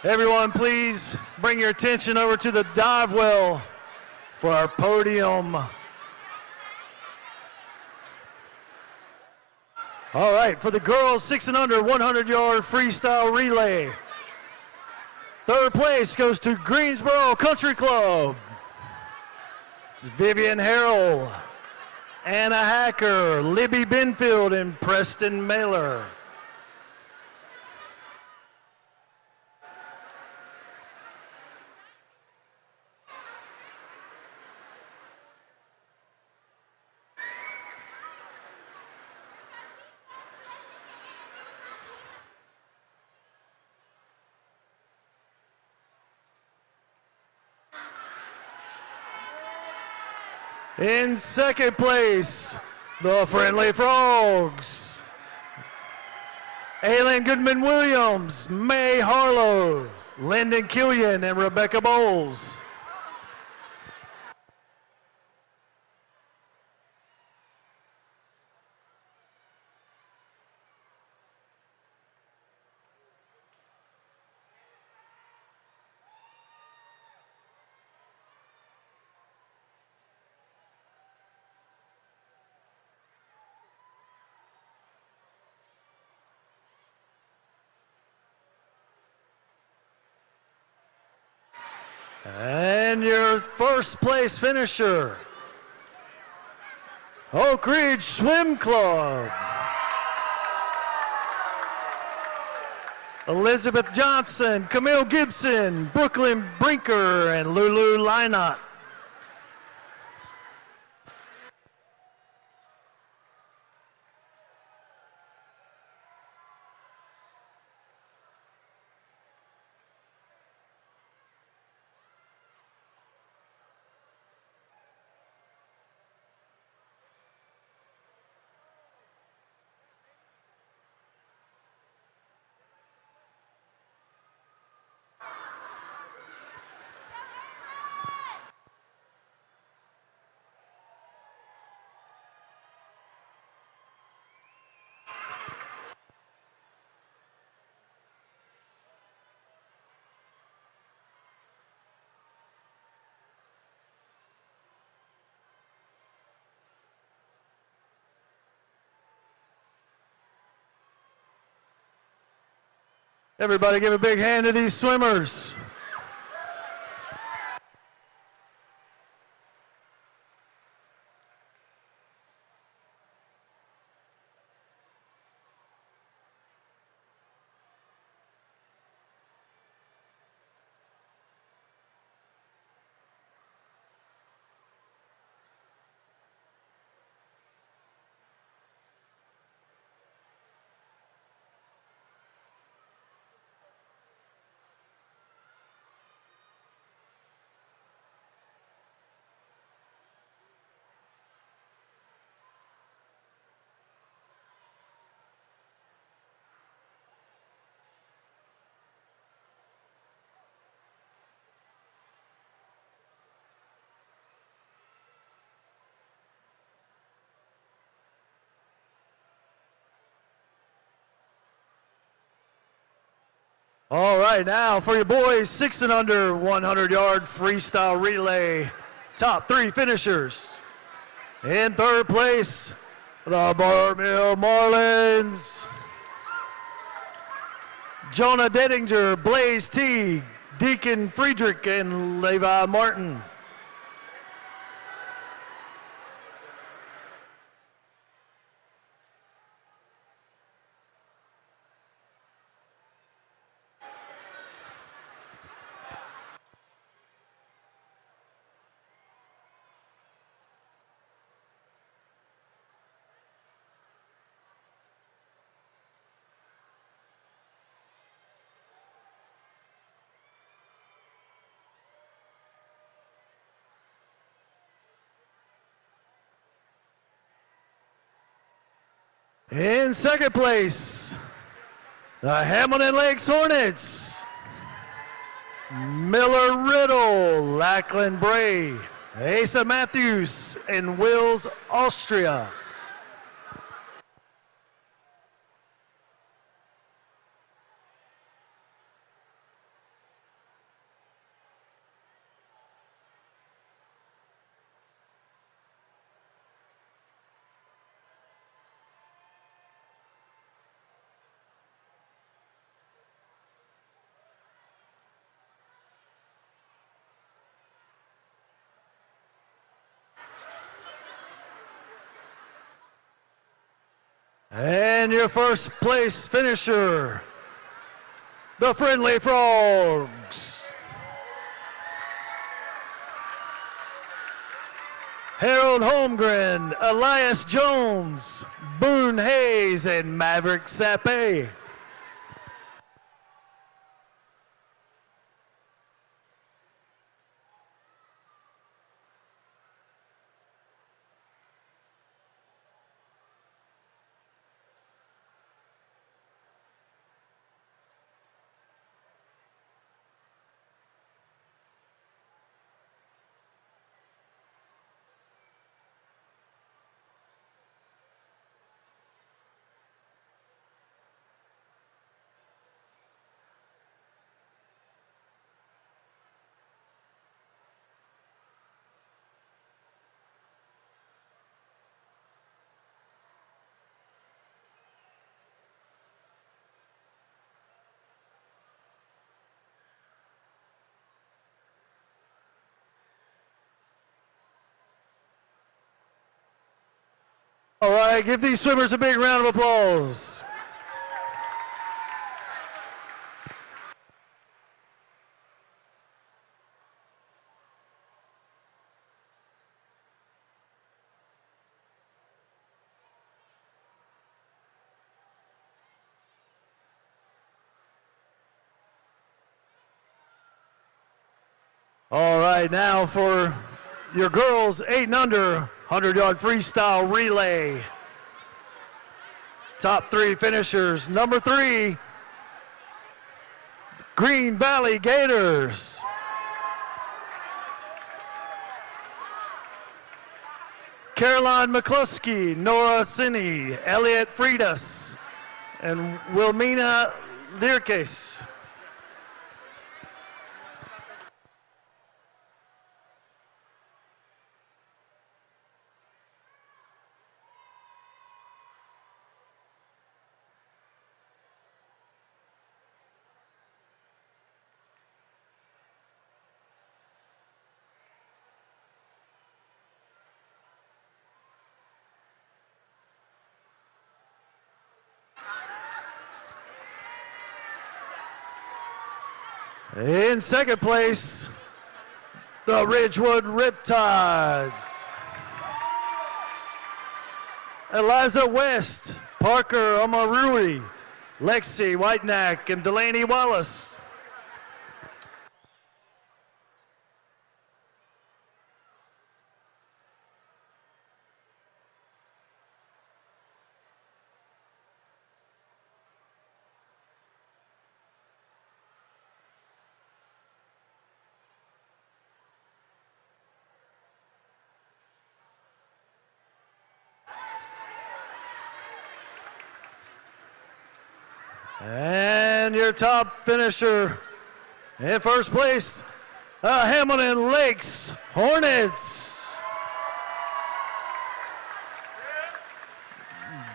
Everyone, please bring your attention over to the dive well for our podium. All right, for the girls 6 and under 100-yard freestyle relay. Third place goes to Greensboro Country Club. It's Vivian Harrell, Anna Hacker, Libby Benfield, and Preston Mailer. In second place, the Friendly Frogs. Aylin Goodman-Williams, May Harlow, Lyndon Killian, and Rebecca Bowles. And your first place finisher, Oak Ridge Swim Club. Elizabeth Johnson, Camille Gibson, Brooklyn Brinker, and Lulu Lynott. Everybody give a big hand to these swimmers. All right, now for your boys, 6 and under, 100-yard freestyle relay. Top 3 finishers. In third place, the Bar Mill Marlins. Jonah Dedinger, Blaze Teague, Deacon Friedrich, and Levi Martin. In second place, the Hamilton Lakes Hornets. Miller Riddle, Lackland Bray, Asa Matthews, and Wills Austria. And your first place finisher, the Friendly Frogs. Harold Holmgren, Elias Jones, Boone Hayes, and Maverick Sappe. All right, give these swimmers a big round of applause. All right, now for your girls 8 and under, 100-yard freestyle relay. Top 3 finishers. Number 3, Green Valley Gators. Caroline McCluskey, Nora Sinney, Elliot Freitas, and Wilmina Lierkes. In second place, the Ridgewood Riptides. Eliza West, Parker Amarui, Lexi Whitenack, and Delaney Wallace. And your top finisher in first place, Hamilton Lakes Hornets.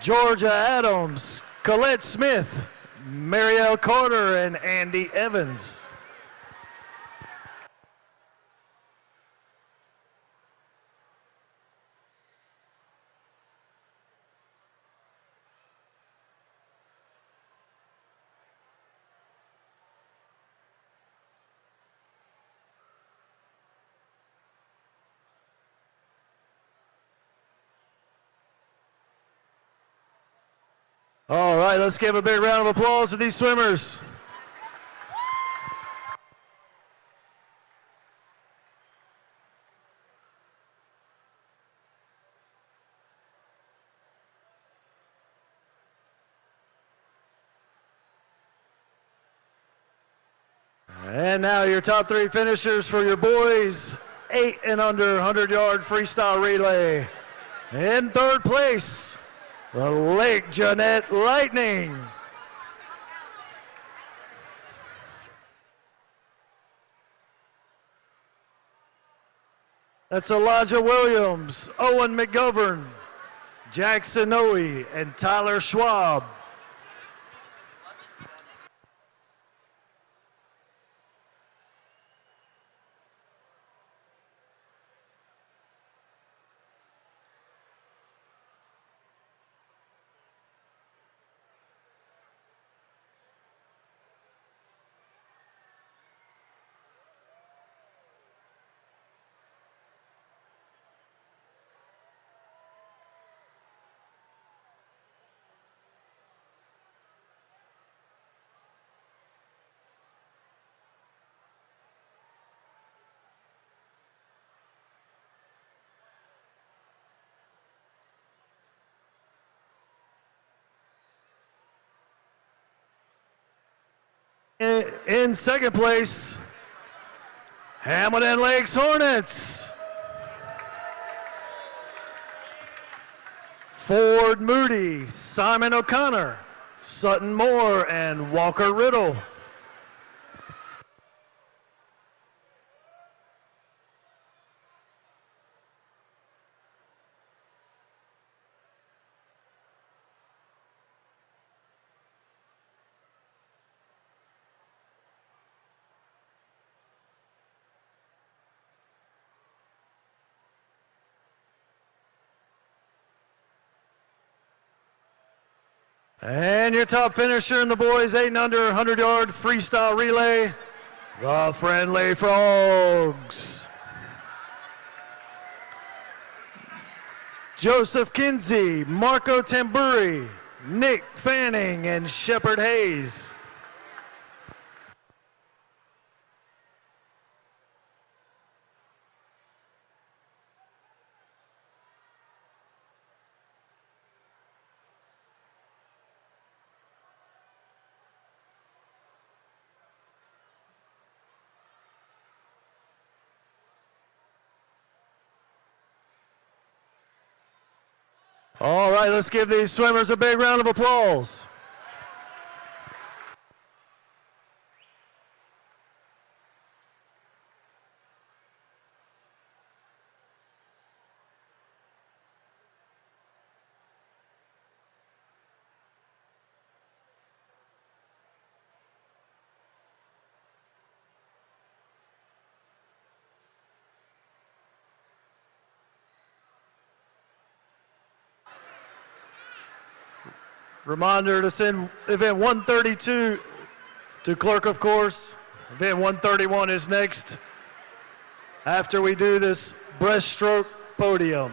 Georgia Adams, Colette Smith, Marielle Carter, and Andy Evans. All right, let's give a big round of applause to these swimmers. And now your top three finishers for your boys, 8 and under 100-yard freestyle relay. In third place, the Lake Jeanette Lightning. That's Elijah Williams, Owen McGovern, Jackson Noe, and Tyler Schwab. In second place, Hamilton Lakes Hornets. Ford Moody, Simon O'Connor, Sutton Moore, and Walker Riddle. And your top finisher in the boys 8 and under 100-yard freestyle relay, the Friendly Frogs. Joseph Kinsey, Marco Tamburi, Nick Fanning, and Shepard Hayes. All right, let's give these swimmers a big round of applause. Reminder to send event 132 to clerk of course. Event 131 is next after we do this breaststroke podium.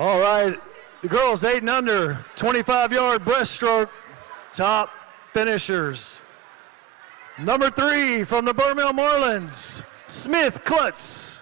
All right, the girls 8 and under, 25-yard breaststroke, top finishers. Number 3 from the Burmill Marlins, Smith Klutz.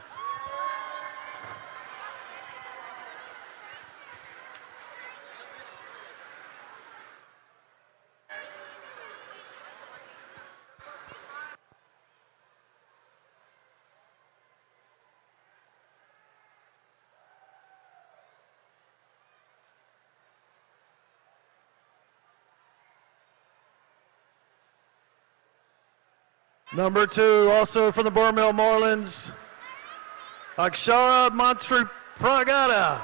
Number 2, also from the Burmill Marlins, Akshara Mantripragada.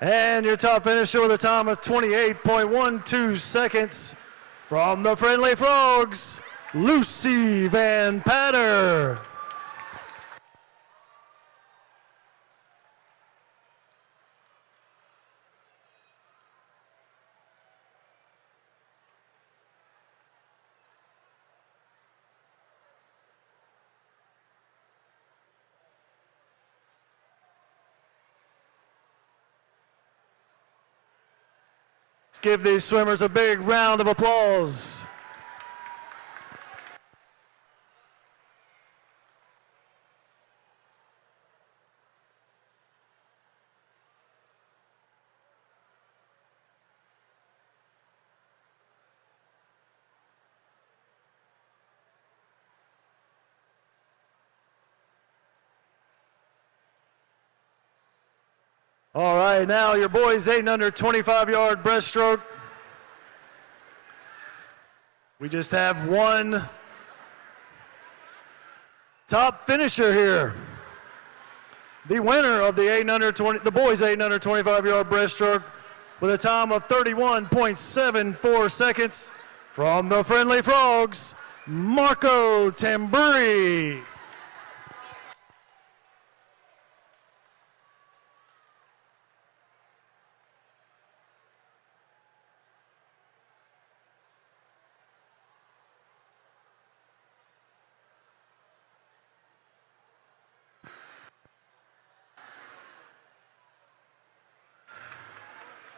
And your top finisher with a time of 28.12 seconds from the Friendly Frogs, Lucy Van Patter. Let's give these swimmers a big round of applause. All right, now your boys 8 and under 25-yard breaststroke. We just have one top finisher here. The winner of the boys 8 and under 25-yard breaststroke with a time of 31.74 seconds from the Friendly Frogs, Marco Tamburi.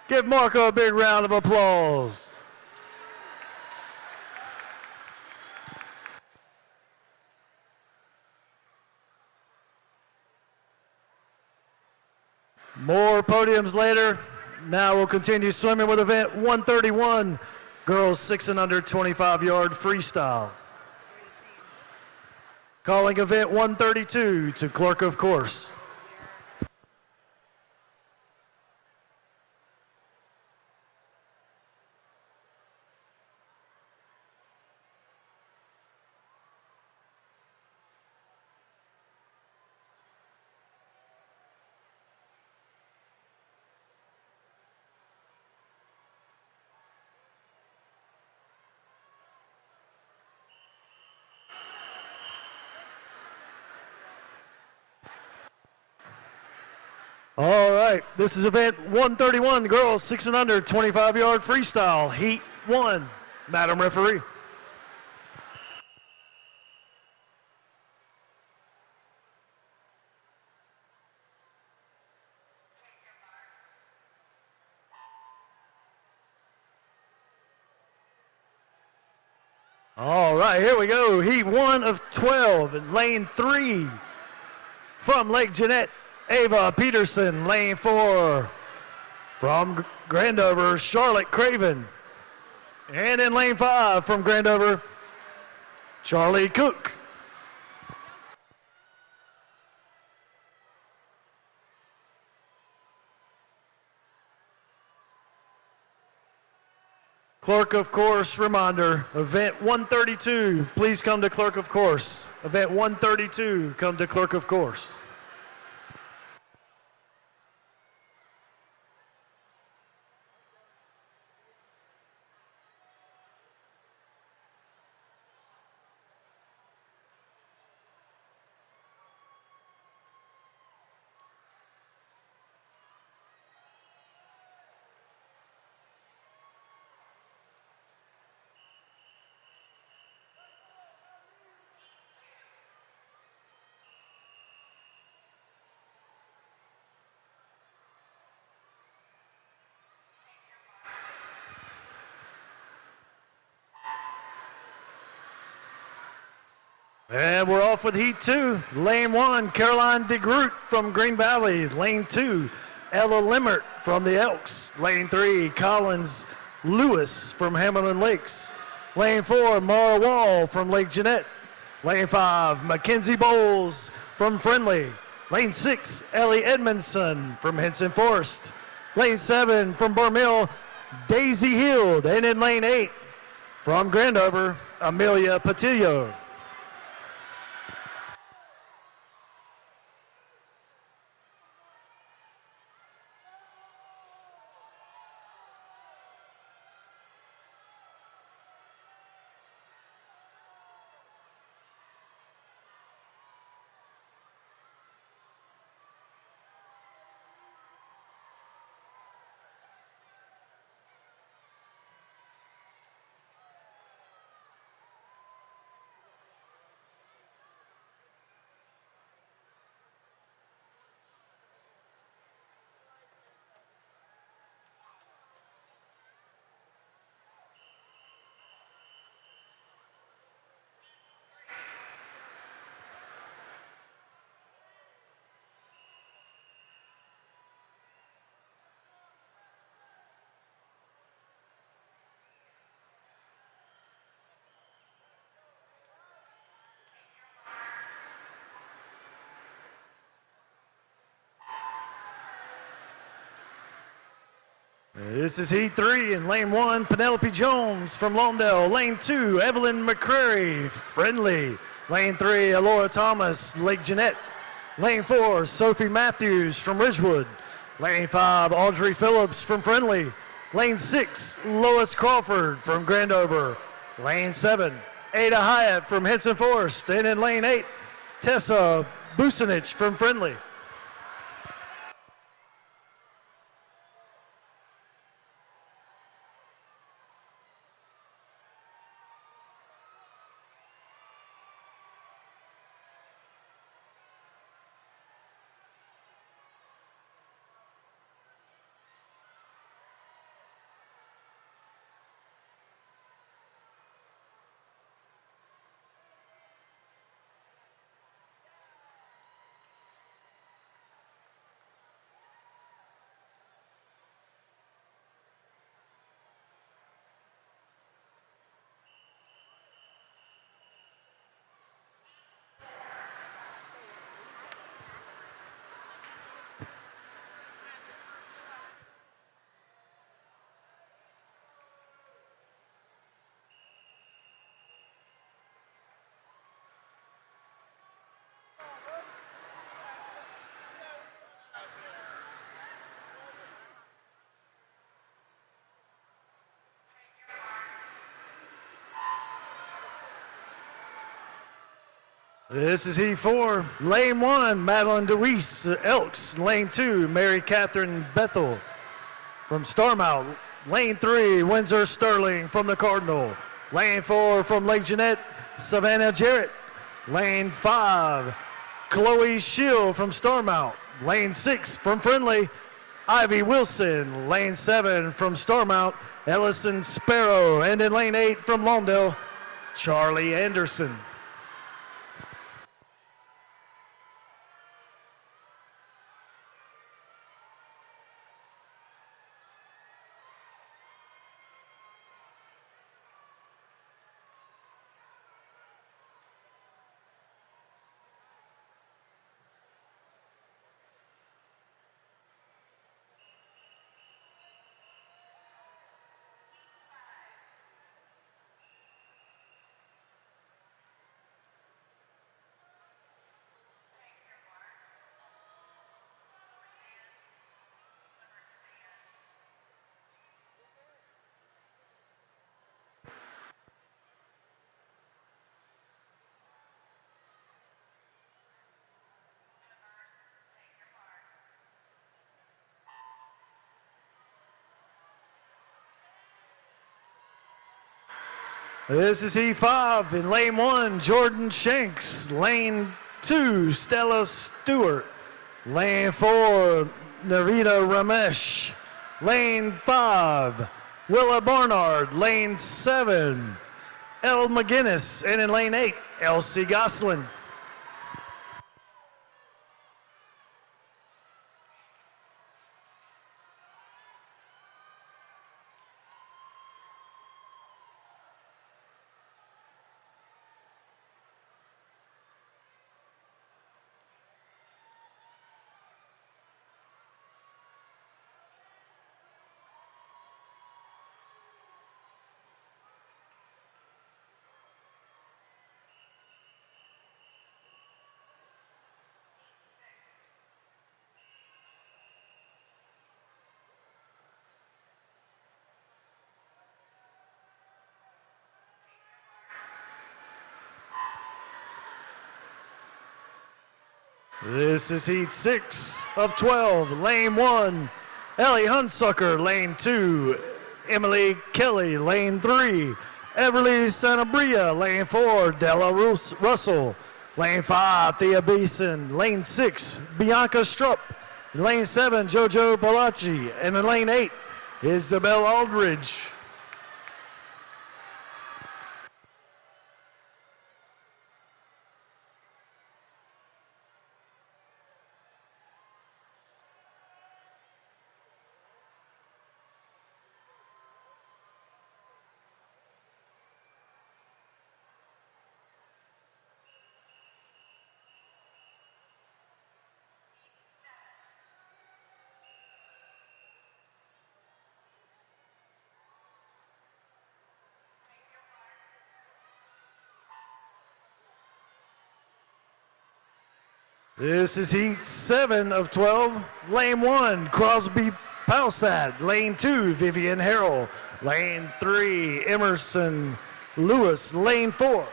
Give Marco a big round of applause. More podiums later. Now we'll continue swimming with event 131, girls 6 and under 25-yard freestyle. Calling event 132 to clerk of course. All right, this is event 131, girls 6 and under, 25-yard freestyle, heat 1. Madam Referee. All right, here we go. Heat 1 of 12 in lane 3 from Lake Jeanette, Ava Peterson. Lane 4 from Grandover, Charlotte Craven. And in lane 5 from Grandover, Charlie Cook. Clerk of course reminder, event 132, please come to clerk of course. Event 132, come to clerk of course. And we're off with heat 2. Lane 1, Caroline DeGroot from Green Valley. Lane 2, Ella Limmert from the Elks. Lane 3, Collins Lewis from Hamilton Lakes. Lane 4, Mara Wall from Lake Jeanette. Lane 5, Mackenzie Bowles from Friendly. Lane 6, Ellie Edmondson from Henson Forest. Lane 7, from Burmill, Daisy Hield. And in lane 8, from Grandover, Amelia Patillo. This is heat 3 in lane 1, Penelope Jones from Lawndale. Lane 2, Evelyn McCrary, Friendly. Lane 3, Alora Thomas, Lake Jeanette. Lane 4, Sophie Matthews from Ridgewood. Lane 5, Audrey Phillips from Friendly. Lane 6, Lois Crawford from Grandover. Lane 7, Ada Hyatt from Henson Forest. And in lane 8, Tessa Busanich from Friendly. This is heat 4. Lane 1, Madeline DeWeese, Elks. Lane 2, Mary Catherine Bethel from Starmount. Lane 3, Windsor Sterling from the Cardinal. Lane 4, from Lake Jeanette, Savannah Jarrett. Lane 5, Chloe Shield from Starmount. Lane 6, from Friendly, Ivy Wilson. Lane 7, from Starmount, Ellison Sparrow. And in lane 8, from Lawndale, Charlie Anderson. This is heat 5 in lane 1, Jordan Shanks. Lane 2, Stella Stewart. Lane 4, Narita Ramesh. Lane 5, Willa Barnard. Lane 7, Elle McGinnis. And in lane 8, Elsie Goslin. This is heat 6 of 12. Lane 1, Ellie Hunsucker. Lane 2, Emily Kelly. Lane 3, Everly Sanabria. Lane 4, Della Russell. Lane 5, Thea Beeson. Lane 6, Bianca Strupp. Lane 7, Jojo Palacci. And in lane 8, Isabel Aldridge. This is heat 7 of 12. Lane 1, Crosby Palsad. Lane 2, Vivian Harrell. Lane 3, Emerson Lewis. Lane 4,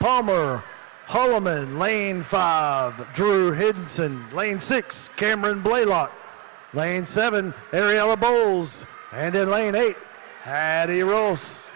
Palmer Holloman. Lane 5, Drew Henson. Lane 6, Cameron Blaylock. Lane 7, Ariella Bowles. And in lane 8, Hattie Ross.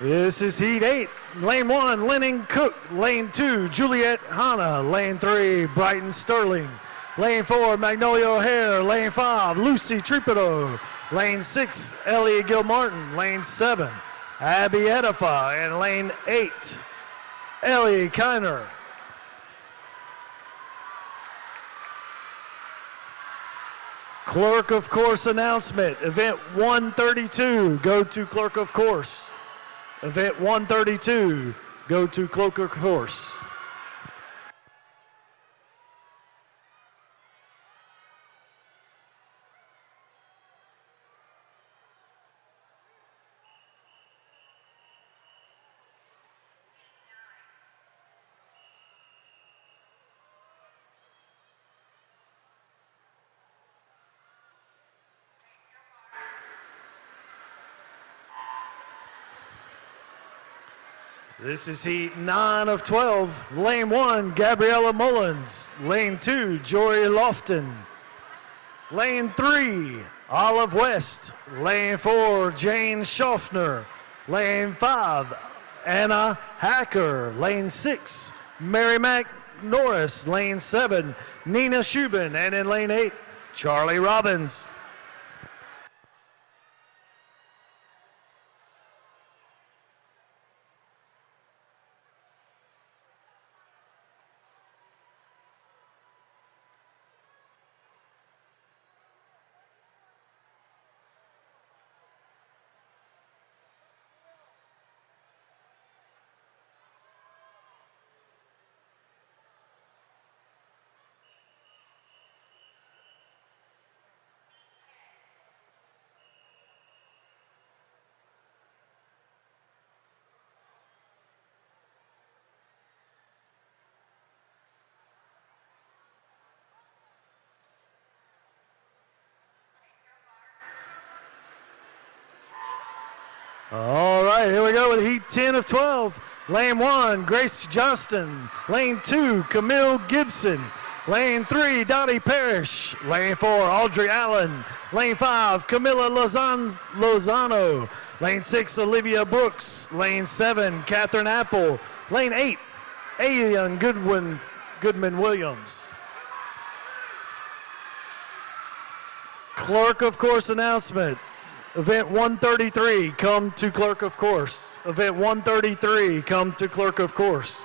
This is heat 8. Lane 1, Lennon Cook. Lane 2, Juliet Hanna. Lane 3, Brighton Sterling. Lane 4, Magnolia O'Hare. Lane 5, Lucy Tripido. Lane 6, Ellie Gilmartin. Lane 7, Abby Edifa. And lane 8, Ellie Kiner. Clerk of Course announcement. Event 132, go to Clerk of Course. Event 132, go to Clerk of Course. This is heat 9 of 12. Lane 1, Gabriella Mullins. Lane 2, Jory Lofton. Lane 3, Olive West. Lane 4, Jane Schaffner. Lane 5, Anna Hacker. Lane 6, Mary Mac Norris. Lane 7, Nina Shubin. And in lane 8, Charlie Robbins. All right, here we go with heat 10 of 12. Lane 1, Grace Johnston. Lane 2, Camille Gibson. Lane 3, Dottie Parrish. Lane 4, Audrey Allen. Lane 5, Camilla Lozano. Lane 6, Olivia Brooks. Lane 7, Catherine Apple. Lane 8, Ayan Goodman Williams. Clerk of course announcement. Event 133, come to clerk of course. Event 133, come to clerk of course.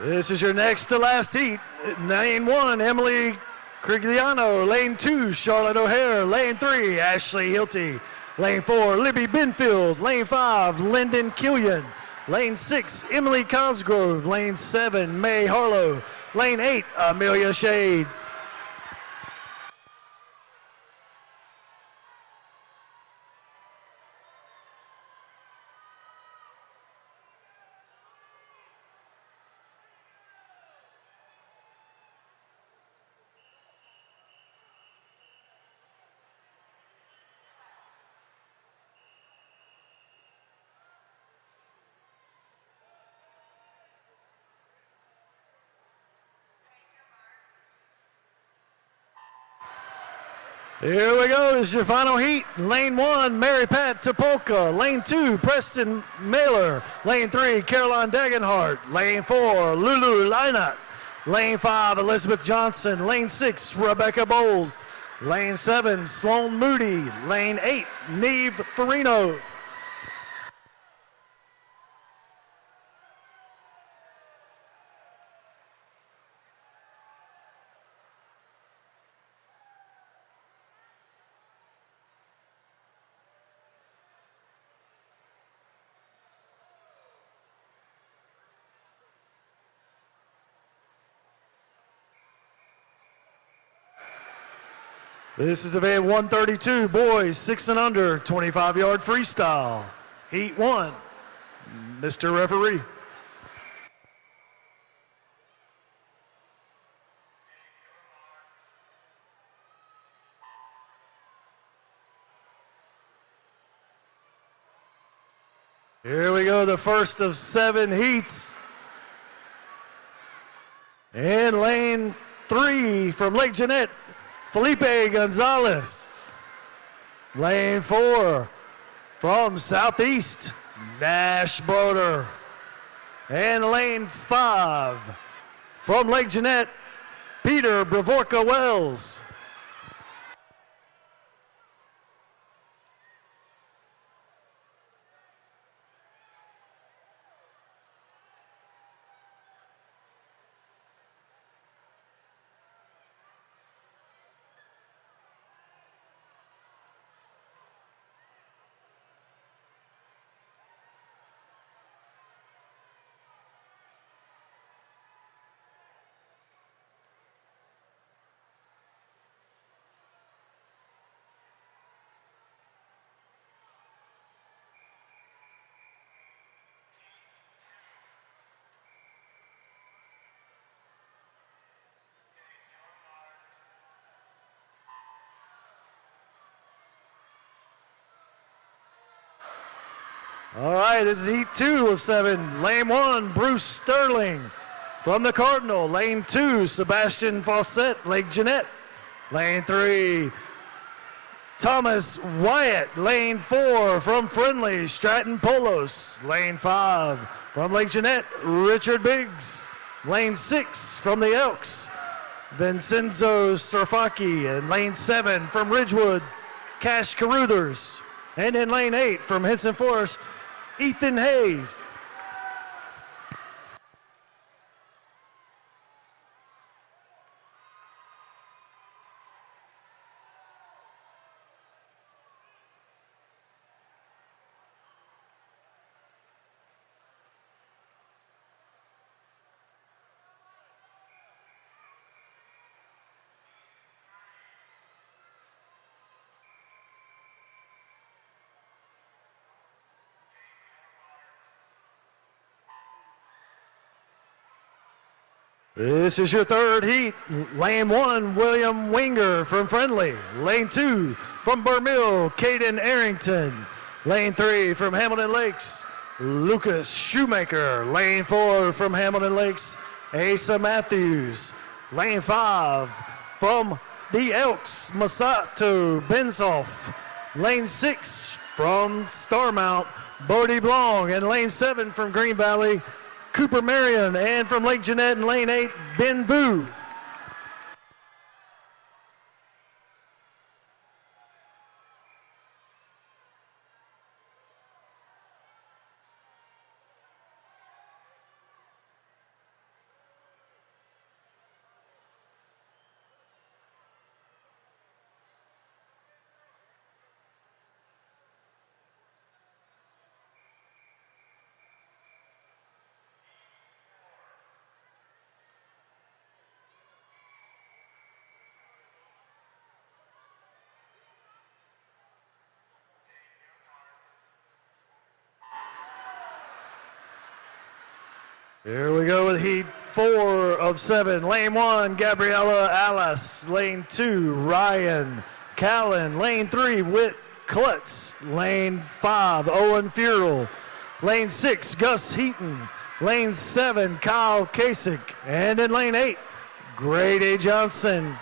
This is your next to last heat. Lane 1, Emily Crigliano. Lane 2, Charlotte O'Hare. Lane 3, Ashley Hilty. Lane 4, Libby Benfield. Lane 5, Lyndon Killian. Lane 6, Emily Cosgrove. Lane 7, May Harlow. Lane 8, Amelia Shade. Here we go, this is your final heat. Lane 1, Mary Pat Topolka. Lane 2, Preston Mailer. Lane 3, Caroline Dagenhart. Lane 4, Lulu Lynott. Lane 5, Elizabeth Johnson. Lane 6, Rebecca Bowles. Lane 7, Sloan Moody. Lane 8, Neve Farino. This is event 132, boys 6 and under, 25-yard freestyle. Heat 1, Mr. Referee. Here we go, the first of 7 heats. In lane 3 from Lake Jeanette, Felipe Gonzalez. Lane 4 from Southeast, Nash Broder. And lane 5 from Lake Jeanette, Peter Bravorka Wells. All right, this is heat 2 of 7. Lane 1, Bruce Sterling from the Cardinal. Lane 2, Sebastian Fawcett, Lake Jeanette. Lane 3, Thomas Wyatt. Lane 4 from Friendly, Stratton Polos. Lane 5 from Lake Jeanette, Richard Biggs. Lane 6 from the Elks, Vincenzo Serfaki. And lane 7 from Ridgewood, Cash Caruthers. And in lane 8 from Henson Forest, Ethan Hayes. This is your third heat. Lane 1, William Winger from Friendly. Lane 2, from Burmill, Caden Arrington. Lane 3, from Hamilton Lakes, Lucas Shoemaker. Lane 4, from Hamilton Lakes, Asa Matthews. Lane 5, from the Elks, Masato Benzoff. Lane 6, from Starmount, Bodie Blong. And lane 7, from Green Valley, Cooper Marion. And from Lake Jeanette in lane 8, Ben Vu. Here we go with heat 4 of 7. Lane 1, Gabriella Alice. Lane 2, Ryan Callan. Lane 3, Whit Klutz. Lane 5, Owen Furl. Lane 6, Gus Heaton. Lane 7, Kyle Kasich. And in lane 8, Grady Johnson.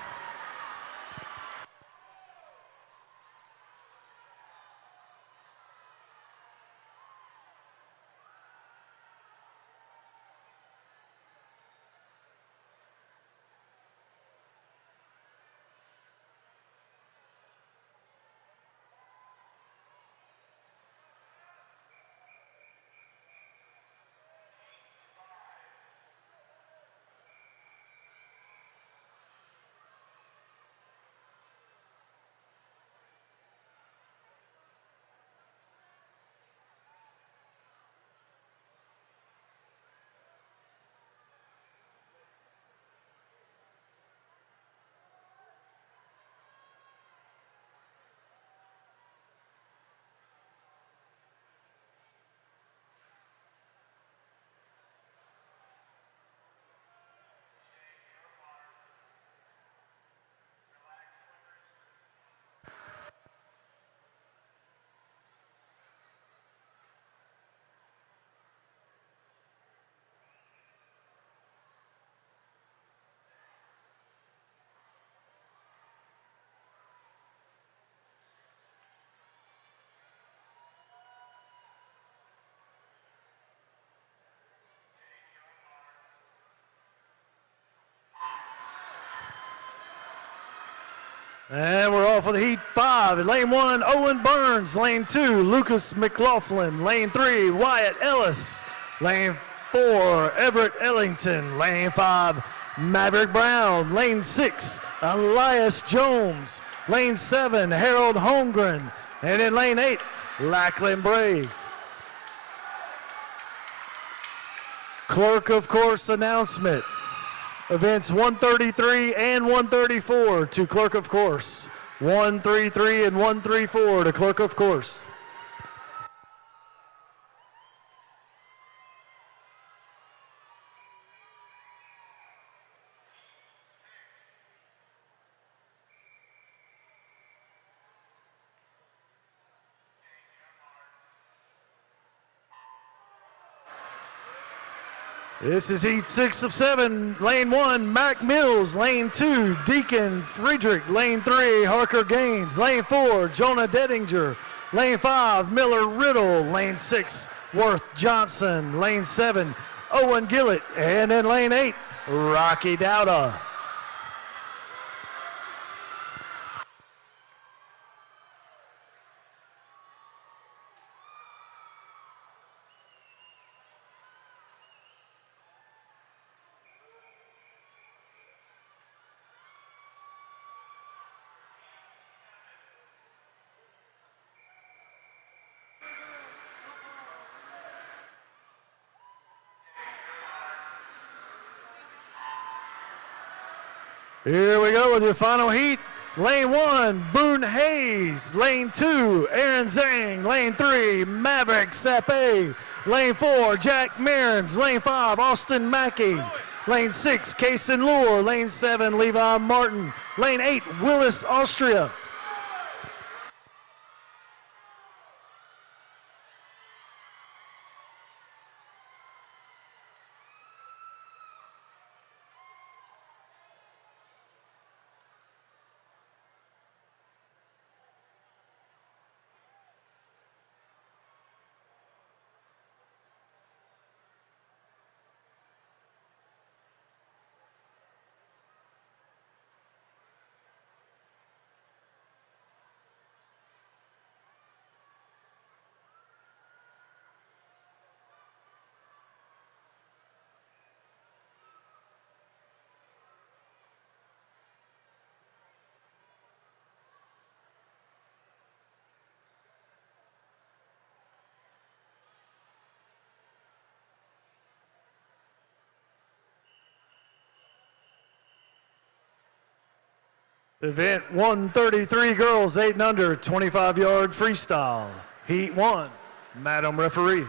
And we're off with heat 5. In lane 1, Owen Burns. Lane 2, Lucas McLaughlin. Lane 3, Wyatt Ellis. Lane 4, Everett Ellington. Lane 5, Maverick Brown. Lane 6, Elias Jones. Lane 7, Harold Holmgren. And in lane 8, Lachlan Bray. Clerk of Course announcement. Events 133 and 134 to Clerk of Course. 133 and 134 to Clerk of Course. This is heat 6 of 7. Lane 1, Mac Mills. Lane 2, Deacon Friedrich. Lane 3, Harker Gaines. Lane 4, Jonah Dedinger. Lane 5, Miller Riddle. Lane 6, Worth Johnson. Lane 7, Owen Gillett. And in lane 8, Rocky Dowda. Here we go with your final heat. Lane 1, Boone Hayes. Lane 2, Aaron Zhang. Lane 3, Maverick Sape. Lane 4, Jack Mearns. Lane 5, Austin Mackey. Lane 6, Kaysen Lure. Lane 7, Levi Martin. Lane 8, Willis, Austria. Event 133 girls, 8 and under, 25-yard freestyle. Heat 1, Madam Referee.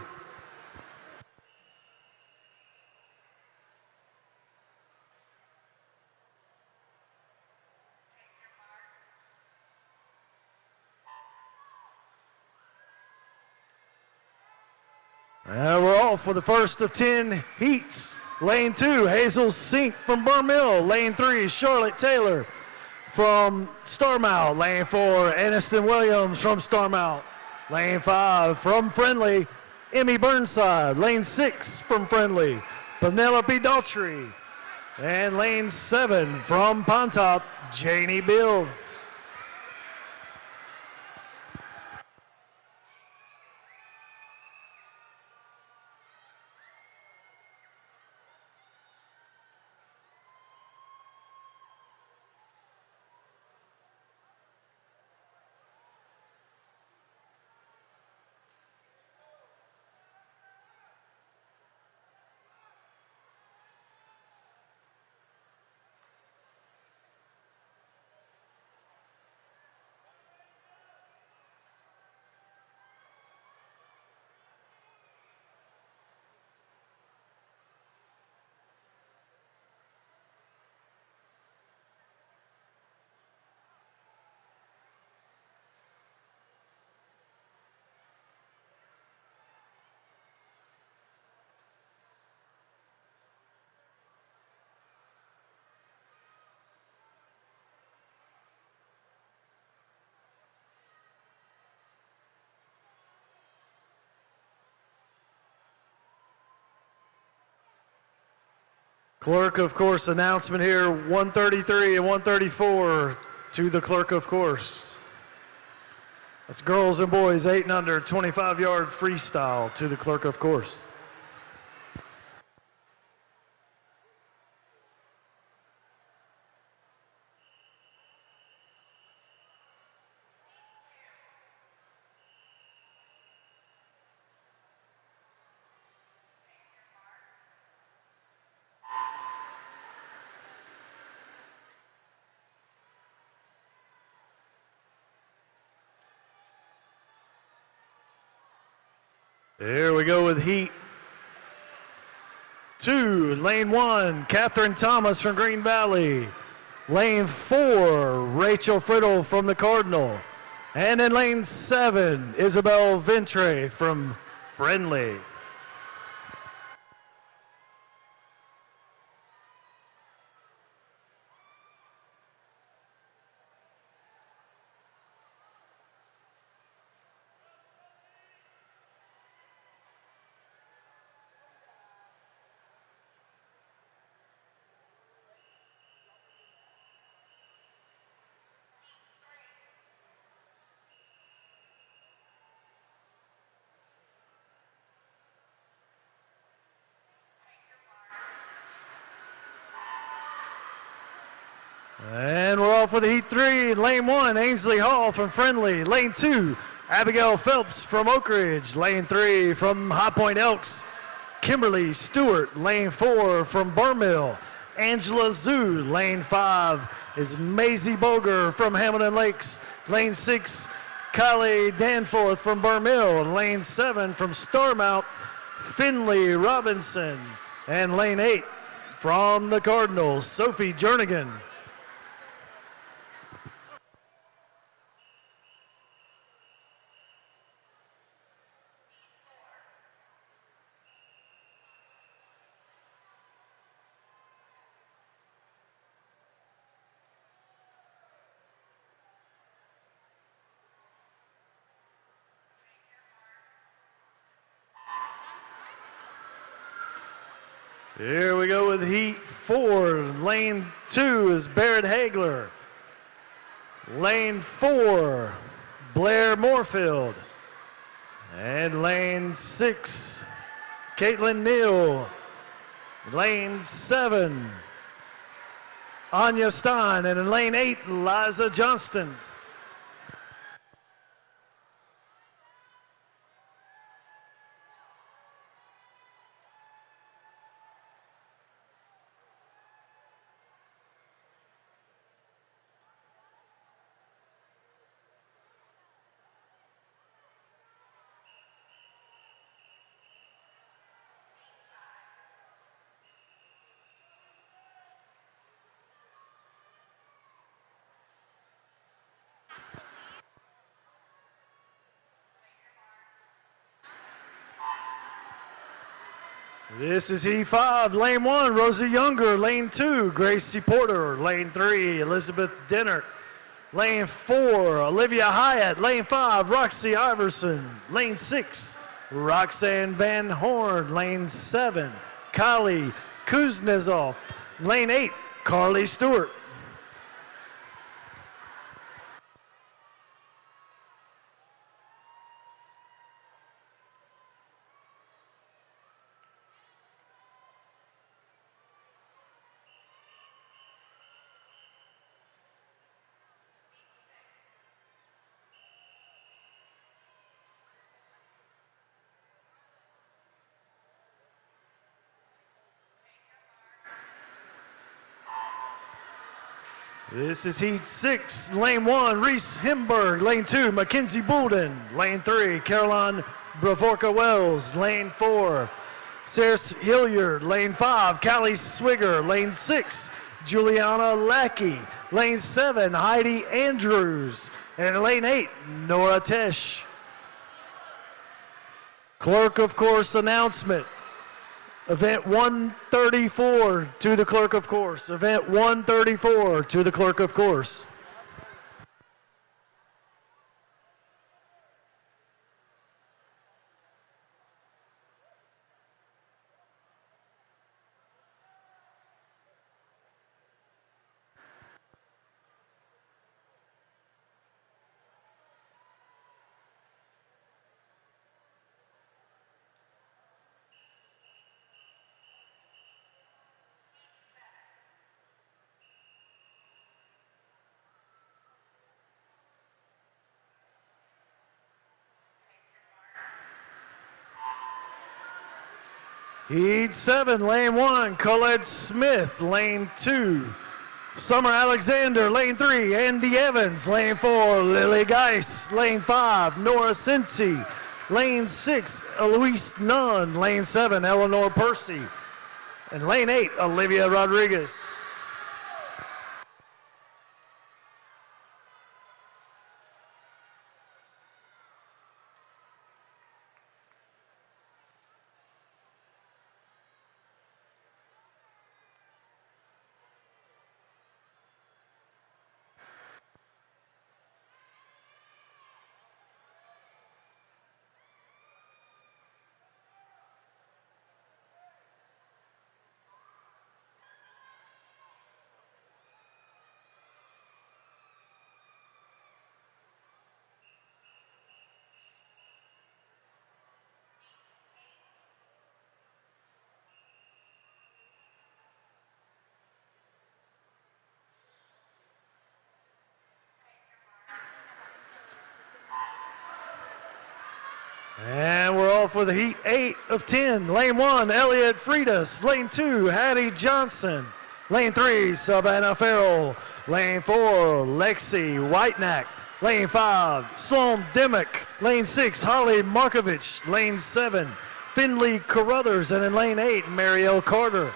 And we're off for the first of 10 heats. Lane 2, Hazel Sink from Burr Mill. Lane 3, Charlotte Taylor from Starmount. Lane 4, Aniston Williams from Starmount. Lane 5, from Friendly, Emmy Burnside. Lane 6, from Friendly, Penelope Daughtry. And lane 7, from Pontop, Janie Bill. Clerk of Course announcement here, 133 and 134 to the Clerk of Course. That's girls and boys, 8 and under, 25-yard freestyle to the Clerk of Course. Here we go with heat 2, lane 1, Catherine Thomas from Green Valley. Lane 4, Rachel Friddle from the Cardinal. And in lane 7, Isabel Ventre from Friendly. And we're off for the heat 3. Lane 1, Ainsley Hall from Friendly. Lane 2, Abigail Phelps from Oak Ridge. Lane 3 from High Point Elks, Kimberly Stewart. Lane 4 from Burr Mill, Angela Zhu. Lane 5 is Maisie Boger from Hamilton Lakes. Lane 6, Kylie Danforth from Burr Mill. Lane 7 from Starmount, Finley Robinson. And lane 8 From the Cardinals, Sophie Jernigan. Here we go with Heat 4. Lane 2 is Barrett Hagler. Lane 4, Blair Moorfield. And lane 6, Caitlin Neal. Lane 7, Anya Stein. And in lane 8, Liza Johnston. This is Heat 5, lane 1, Rosie Younger. Lane 2, Gracie Porter. Lane 3, Elizabeth Dennert. Lane 4, Olivia Hyatt. Lane 5, Roxy Iverson. Lane 6, Roxanne Van Horn. Lane 7, Kylie Kuznetsov. Lane 8, Carly Stewart. This is Heat 6, lane 1, Reese Himberg. Lane 2, Mackenzie Boulden. Lane 3, Caroline Bravorka-Wells. Lane 4, Sarah Hilliard. Lane 5, Callie Swigger. Lane 6, Juliana Lackey. Lane 7, Heidi Andrews. And in lane 8, Nora Tesh. Clerk of Course announcement. Event 134 to the Clerk of Course. Event 134 to the Clerk of Course. Heat 7, lane 1, Colette Smith. Lane 2, Summer Alexander. Lane 3, Andy Evans. Lane 4, Lily Geis. Lane 5, Nora Cincy. Lane 6, Eloise Nunn. Lane 7, Eleanor Percy. And lane 8, Olivia Rodriguez. And we're off with Heat 8 of 10. Lane 1, Elliot Freitas. Lane 2, Hattie Johnson. Lane 3, Savannah Farrell. Lane 4, Lexi Whitenack. Lane 5, Sloan Dimick. Lane 6, Holly Markovich. Lane 7, Finley Carruthers. And in lane 8, Marielle Carter.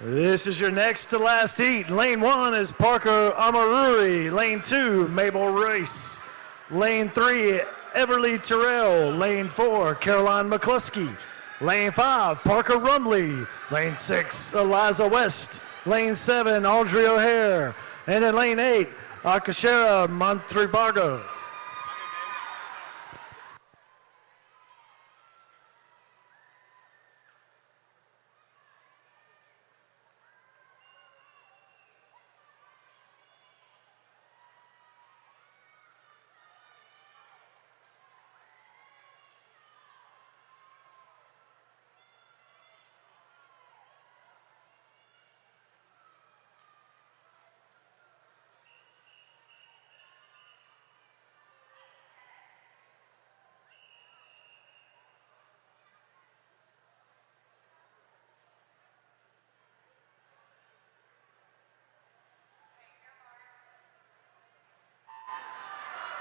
This is your next to last heat. Lane 1 is Parker Amaruri. Lane 2, Mabel Rice. Lane 3, Everly Terrell. Lane 4, Caroline McCluskey. Lane 5, Parker Rumley. Lane 6, Eliza West. Lane 7, Audrey O'Hare. And in lane 8, Akashera Montribago.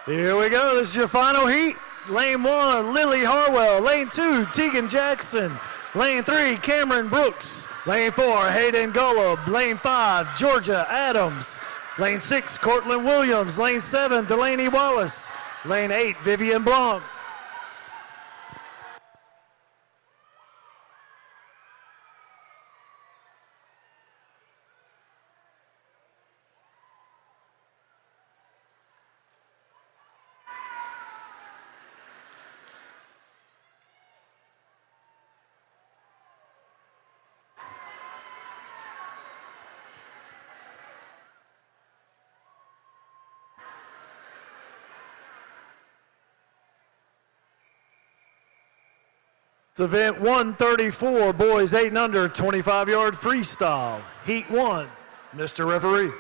Here we go, this is your final heat. Lane 1, Lily Harwell. Lane 2, Tegan Jackson. Lane 3, Cameron Brooks. Lane 4, Hayden Golub. Lane 5, Georgia Adams. Lane 6, Cortland Williams. Lane 7, Delaney Wallace. Lane 8, Vivian Blanc. It's event 134, boys 8 and under, 25-yard freestyle. Heat 1, Mr. Referee.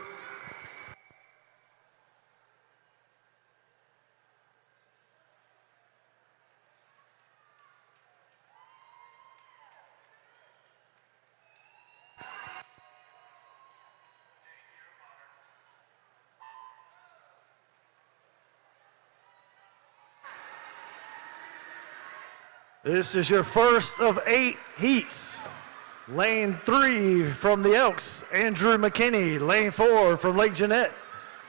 This is your first of 8 heats. Lane 3 from the Elks, Andrew McKinney. Lane 4 from Lake Jeanette,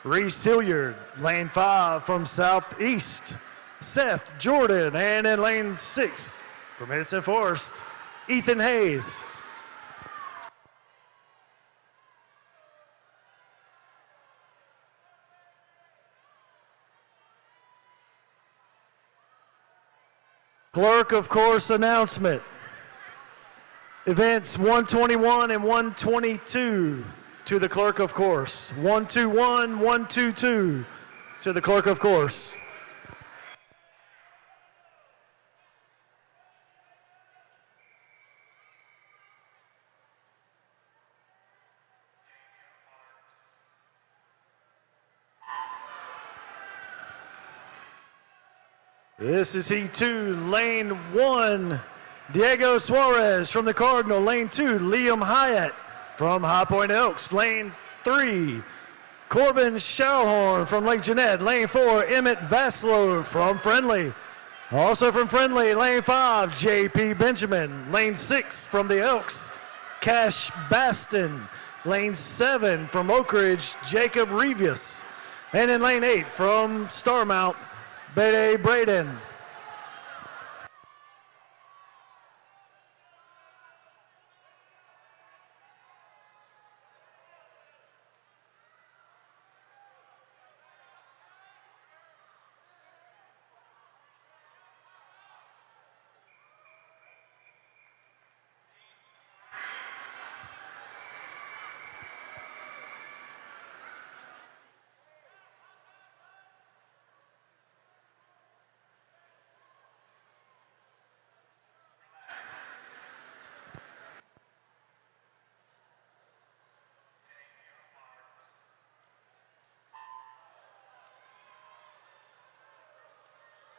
Reese Hilliard. Lane 5 from Southeast, Seth Jordan. And in lane 6 from Edison Forest, Ethan Hayes. Clerk of Course announcement. Events 121 and 122 to the Clerk of Course. 121, 122 to the Clerk of Course. This is Heat 2, Lane 1, Diego Suarez from the Cardinal. Lane 2, Liam Hyatt from High Point Elks. Lane 3, Corbin Schauhorn from Lake Jeanette. Lane 4, Emmett Vaslow from Friendly. Also from Friendly, Lane 5, J.P. Benjamin. Lane 6 from the Elks, Cash Baston. Lane 7 from Oak Ridge, Jacob Revius. And in Lane 8 from Starmount, Bede Braden.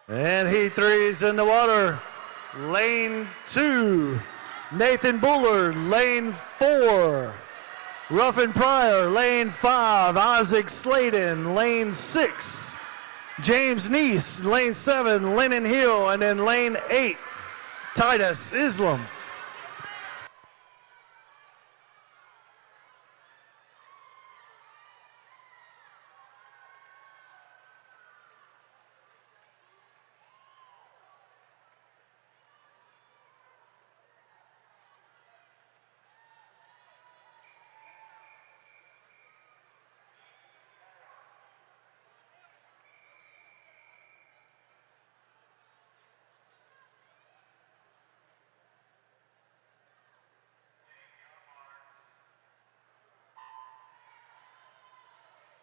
And Heat 3 is in the water. Lane 2, Nathan Buller. Lane 4, Ruffin Pryor. Lane 5, Isaac Sladen. Lane 6, James Neese. Lane 7, Lennon Hill. And then lane 8, Titus Islam.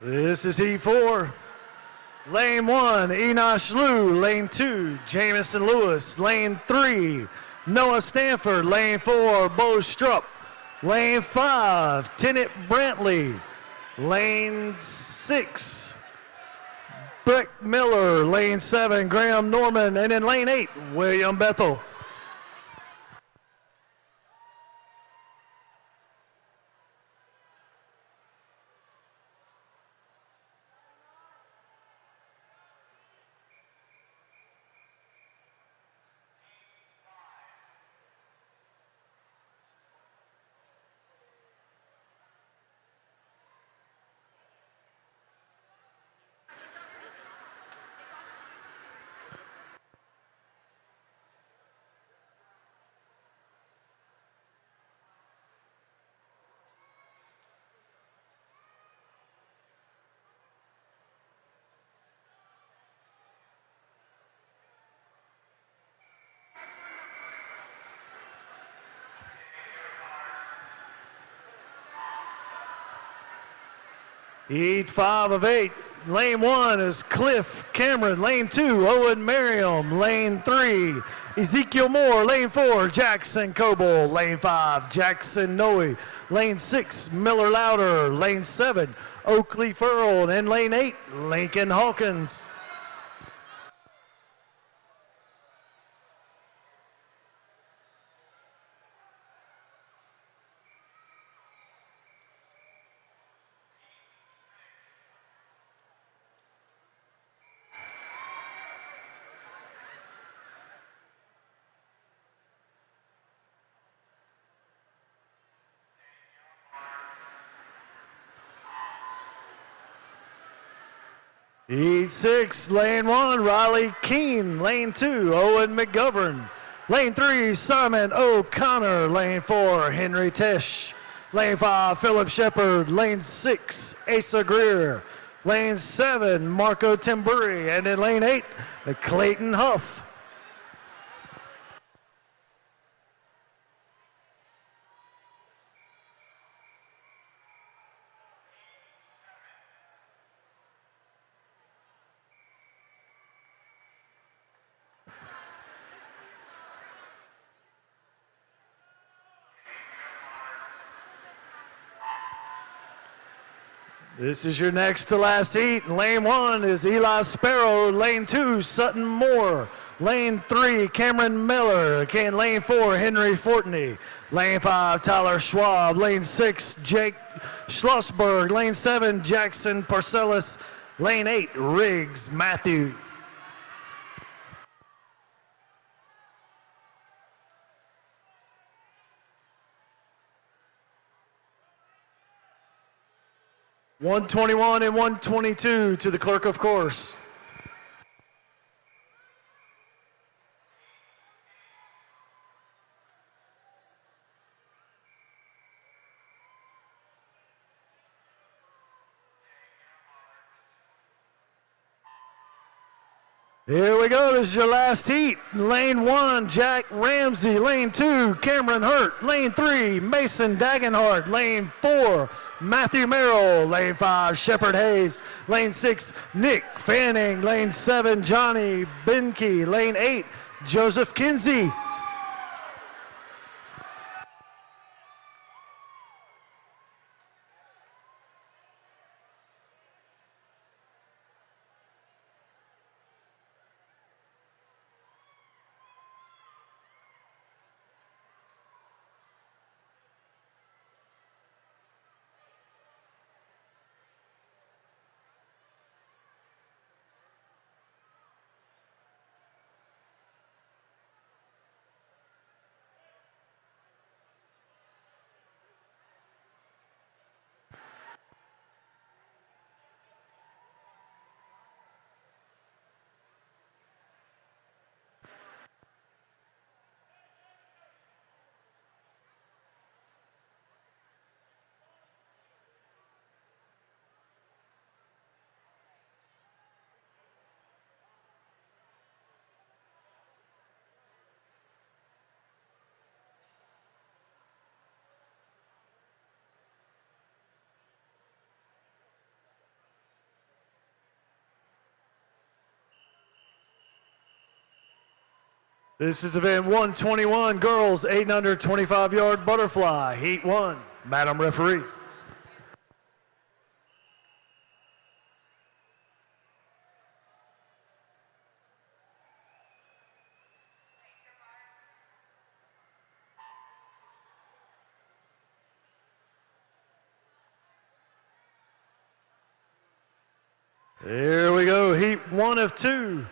This is Heat 4. Lane 1, Enosh Liu. Lane 2, Jamison Lewis. Lane 3, Noah Stanford. Lane 4, Bo Strupp. Lane 5, Tennant Brantley. Lane 6, Breck Miller. Lane 7, Graham Norman. And in lane 8, William Bethel. Heat 5 of 8. Lane 1 is Cliff Cameron. Lane 2, Owen Merriam. Lane 3, Ezekiel Moore. Lane 4, Jackson Coble. Lane 5, Jackson Noe. Lane 6, Miller Louder. Lane 7, Oakley Furl. And lane 8, Lincoln Hawkins. Heat 6, lane 1, Riley Keene. Lane 2, Owen McGovern. Lane 3, Simon O'Connor. Lane 4, Henry Tesh. Lane 5, Philip Shepard. Lane 6, Asa Greer. Lane 7, Marco Timburi. And in lane 8, Clayton Huff. This is your next to last heat. Lane 1 is Eli Sparrow. Lane 2, Sutton Moore. Lane 3, Cameron Miller. Again, lane 4, Henry Fortney. Lane 5, Tyler Schwab. Lane 6, Jake Schlossberg. Lane 7, Jackson Parcellis. Lane 8, Riggs Matthews. .121 and 122 to the clerk of course. Here we go, this is your last heat. Lane 1, Jack Ramsey. Lane 2, Cameron Hurt. Lane 3, Mason Dagenhart. Lane 4, Matthew Merrill. Lane 5, Shepard Hayes. Lane 6, Nick Fanning. Lane 7, Johnny Benke. Lane 8, Joseph Kinsey. This is event 121, girls 8 and under 25-yard butterfly, heat 1. Madam referee. Here we go, heat 1 of 2.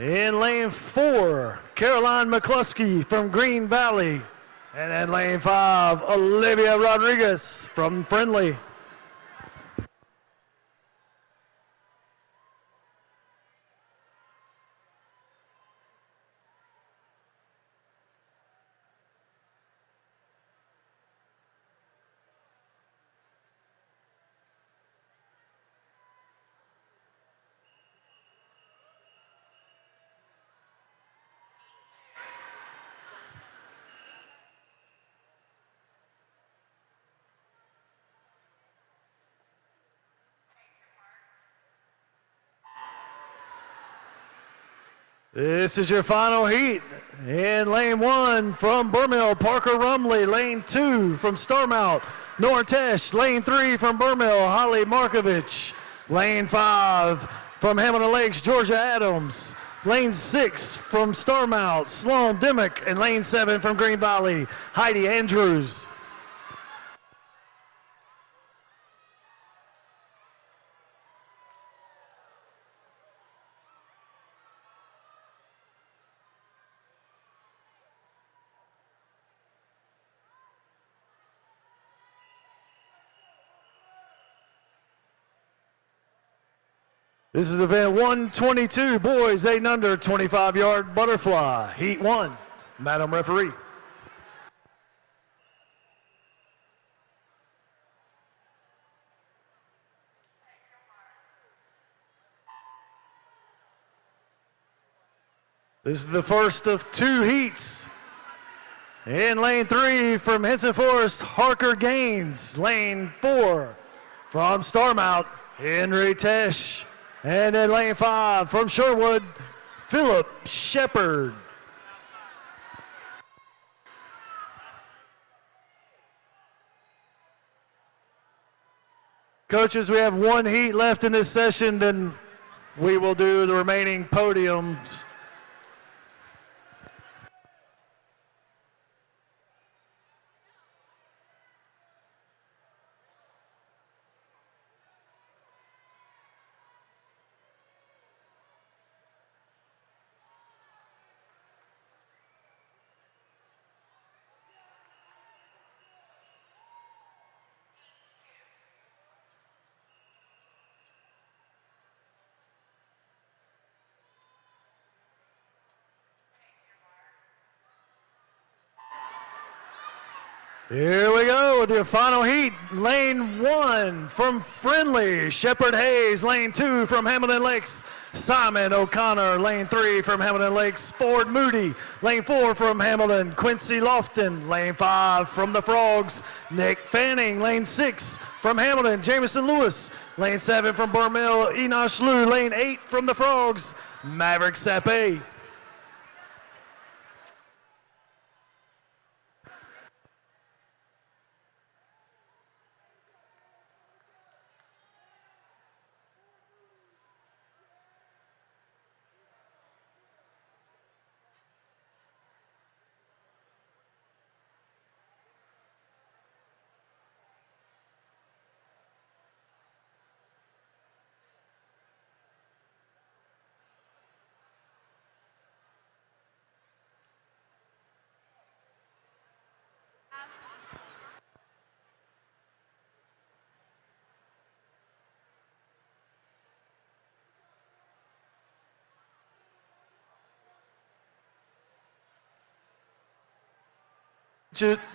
In lane 4, Caroline McCluskey from Green Valley. And in lane 5, Olivia Rodriguez from Friendly. This is your final heat. In lane 1 from Burmill, Parker Rumley. Lane 2 from Starmount, Nortesh. Lane 3 from Burmill, Holly Markovich. Lane 5 from Hamilton Lakes, Georgia Adams. Lane 6 from Starmount, Sloan Dimmock. And lane 7 from Green Valley, Heidi Andrews. This is event 122, boys 8 and under 25-yard butterfly, heat 1. Madam referee. This is the first of 2 heats. In lane 3 from Henson Forest, Harker Gaines. Lane 4 from Starmount, Henry Tesh. And in lane 5 from Sherwood, Philip Shepard. Coaches, we have 1 heat left in this session, then we will do the remaining podiums. Here we go with your final heat. Lane 1 from Friendly, Shepard Hayes. Lane 2 from Hamilton Lakes, Simon O'Connor. Lane 3 from Hamilton Lakes, Ford Moody. Lane 4 from Hamilton, Quincy Lofton. Lane 5 from the Frogs, Nick Fanning. Lane 6 from Hamilton, Jamison Lewis. Lane 7 from Burmill, Enosh Liu. Lane 8 from the Frogs, Maverick Sape.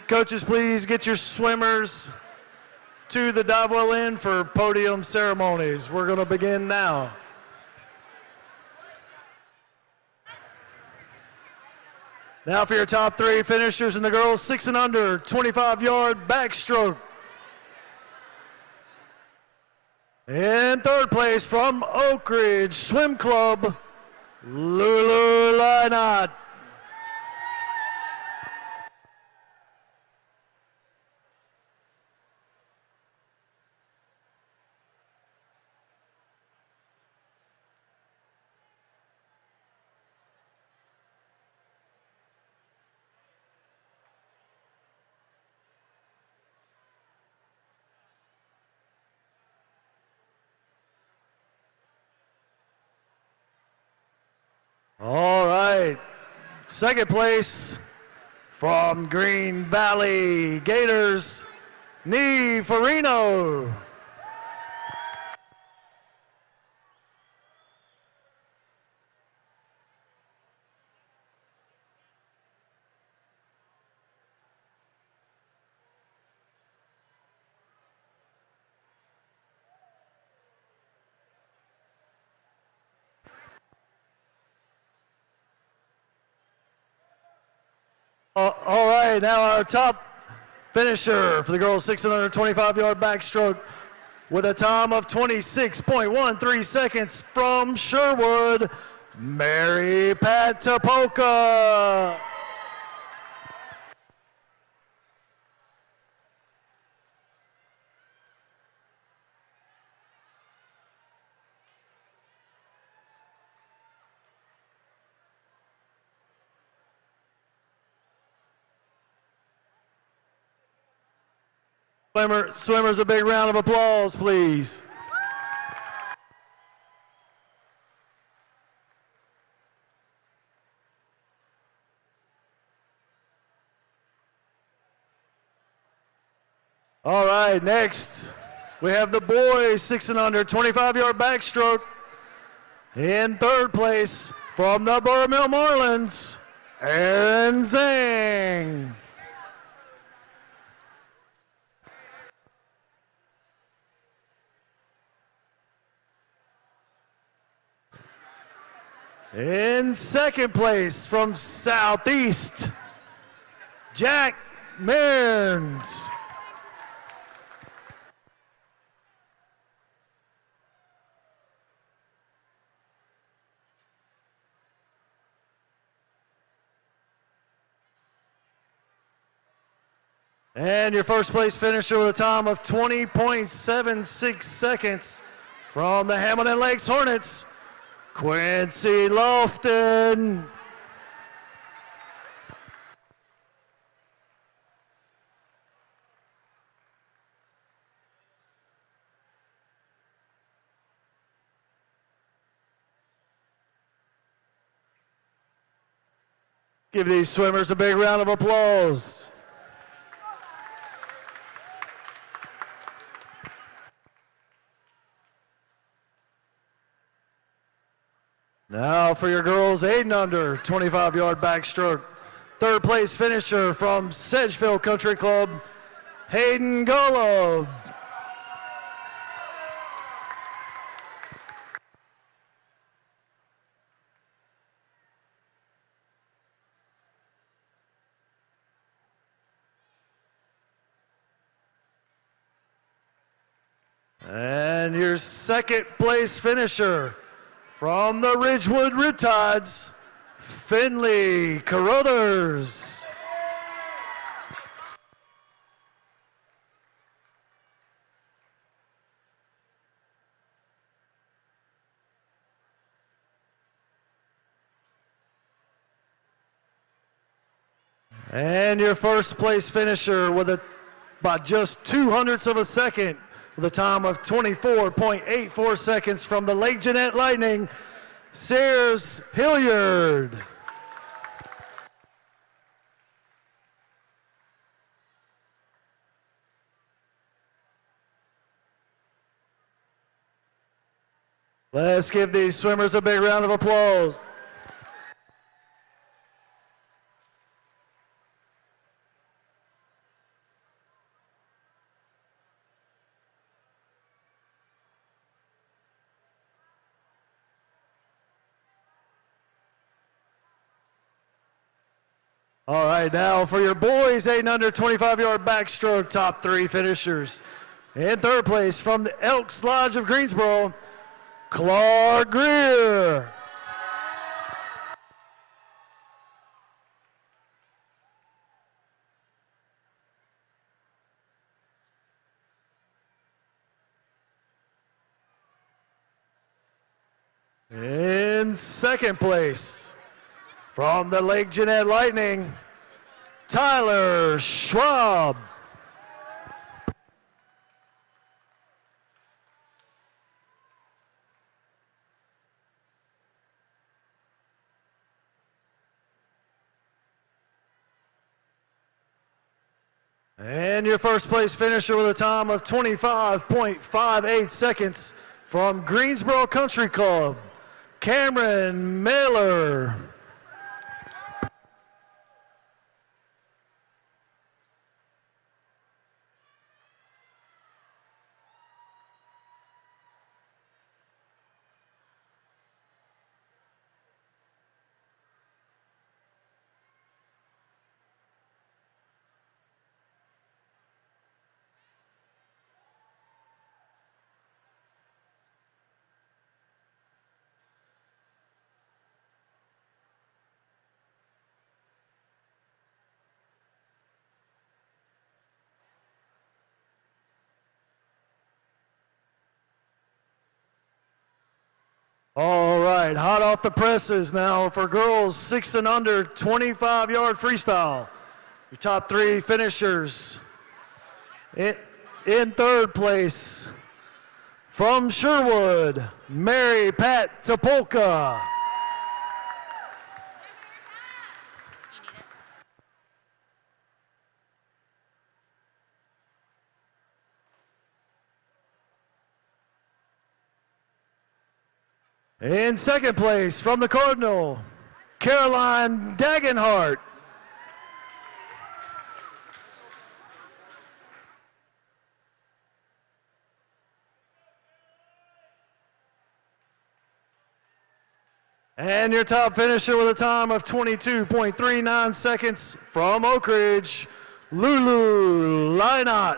Coaches, please get your swimmers to the dive well in for podium ceremonies. We're going to begin now. Now for your top 3 finishers in the girls 6 and under 25-yard backstroke. In 3rd place from Oak Ridge Swim Club, Lulu why not? All right, second place from Green Valley Gators, Nee Farino. All right, now our top finisher for the girls 625-yard backstroke with a time of 26.13 seconds from Sherwood, Mary Pat Tapoka. Swimmers, a big round of applause, please. All right, next we have the boys 6 and under 25-yard backstroke. In third place from the Burr Mill Marlins, Aaron Zhang. In second place from Southeast, Jack Mearns. And your first place finisher with a time of 20.76 seconds from the Hamilton Lakes Hornets, Quincy Lofton. Give these swimmers a big round of applause. Now for your girls 8 and under 25-yard backstroke. Third place finisher from Sedgefield Country Club, Hayden Golub. And your second place finisher from the Ridgewood Riptides, Finley Carruthers. And your first place finisher with by just 0.02 of a second, with a time of 24.84 seconds from the Lake Jeanette Lightning, Sears Hilliard. Let's give these swimmers a big round of applause. All right, now for your boys 8 and under 25-yard backstroke top 3 finishers. In third place from the Elks Lodge of Greensboro, Clark Greer. In second place, from the Lake Jeanette Lightning, Tyler Schwab. And your first place finisher with a time of 25.58 seconds from Greensboro Country Club, Cameron Miller. All right, hot off the presses now for girls 6 and under 25-yard freestyle. Your top 3 finishers. In third place, from Sherwood, Mary Pat Topolka. In second place, from the Cardinal, Caroline Dagenhart. And your top finisher with a time of 22.39 seconds from Oak Ridge, Lulu Lynott.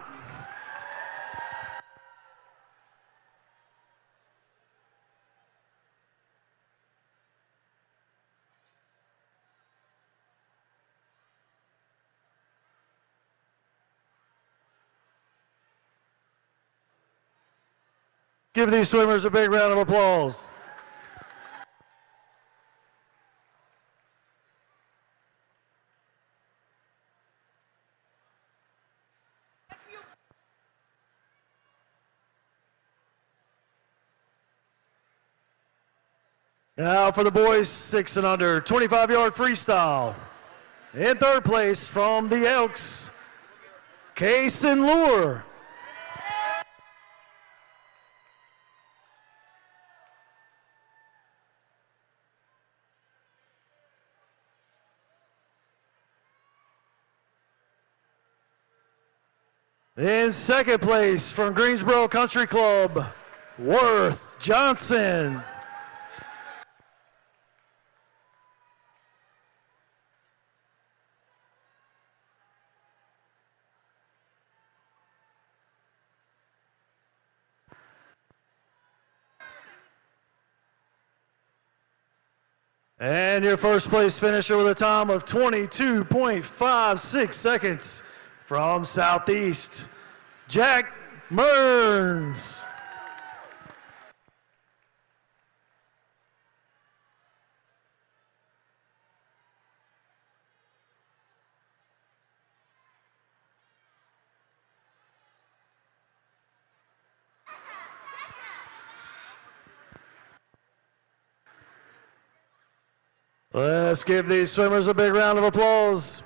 Give these swimmers a big round of applause. Now for the boys 6 and under 25-yard freestyle. In third place from the Elks, Kaysen Lure. In second place from Greensboro Country Club, Worth Johnson. And your first place finisher with a time of 22.56 seconds from Southeast, Jack Mearns. Let's give these swimmers a big round of applause.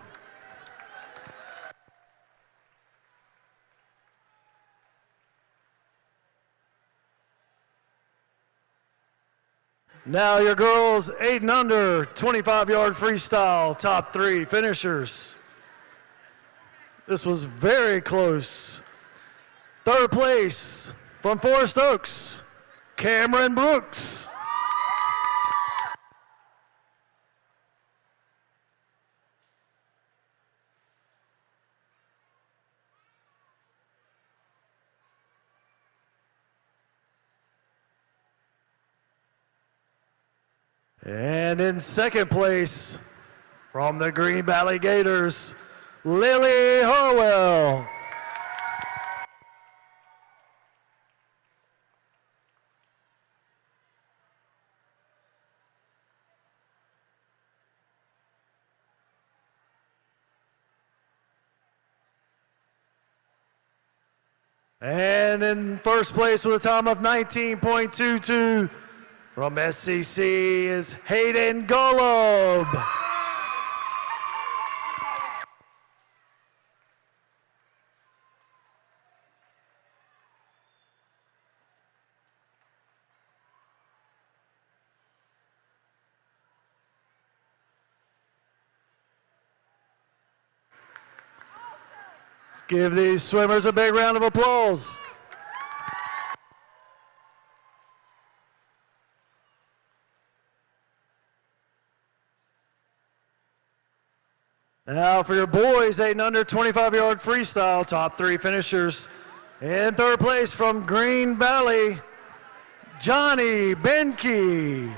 Now your girls 8 and under 25-yard freestyle top 3 finishers. This was very close. Third place from Forest Oaks, Cameron Brooks. And in second place, from the Green Valley Gators, Lily Harwell. And in first place with a time of 19.22 from SCC is Hayden Golub. Let's give these swimmers a big round of applause. Now for your boys, 8 and under 25-yard freestyle, top 3 finishers. In third place from Green Valley, Johnny Benke.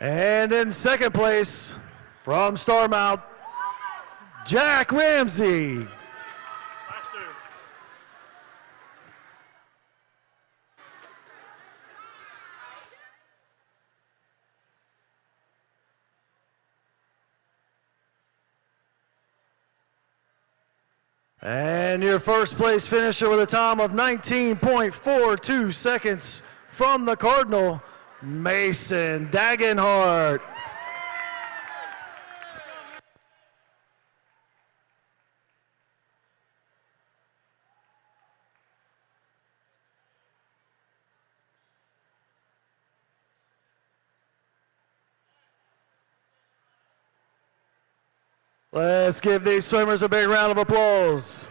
And in second place, from Starmount, Jack Ramsey. And your first place finisher with a time of 19.42 seconds from the Cardinal, Mason Dagenhart. Let's give these swimmers a big round of applause.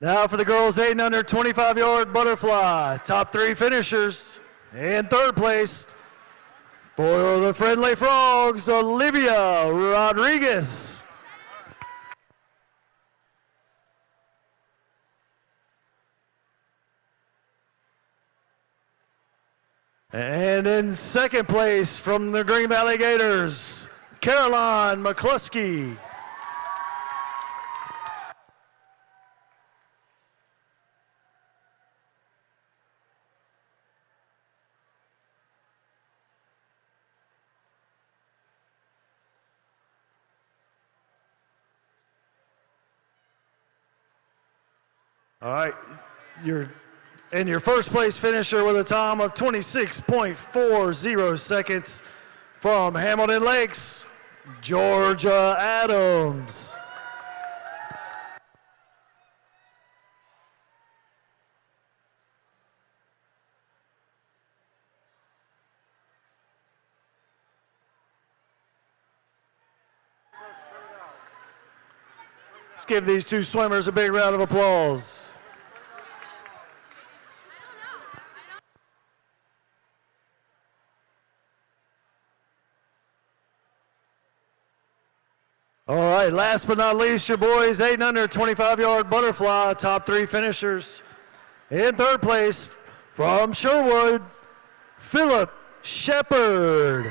Now for the girls 8 and under 25-yard butterfly, top 3 finishers. In third place for the Friendly Frogs, Olivia Rodriguez. And in second place from the Green Valley Gators, Caroline McCluskey. All right, your first place finisher with a time of 26.40 seconds from Hamilton Lakes, Georgia Adams. Let's give these two swimmers a big round of applause. All right, last but not least, your boys, 8 and under 25-yard butterfly, top 3 finishers. In third place from Sherwood, Philip Shepard.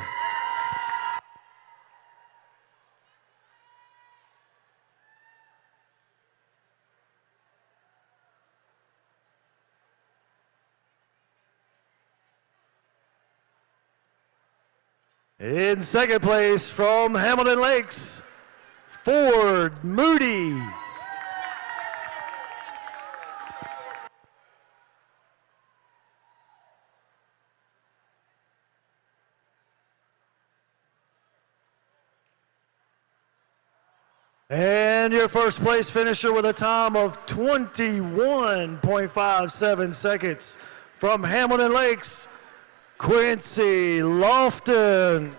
In second place from Hamilton Lakes, Ford Moody. And your first place finisher with a time of 21.57 seconds from Hamilton Lakes, Quincy Lofton.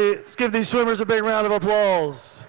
Let's give these swimmers a big round of applause.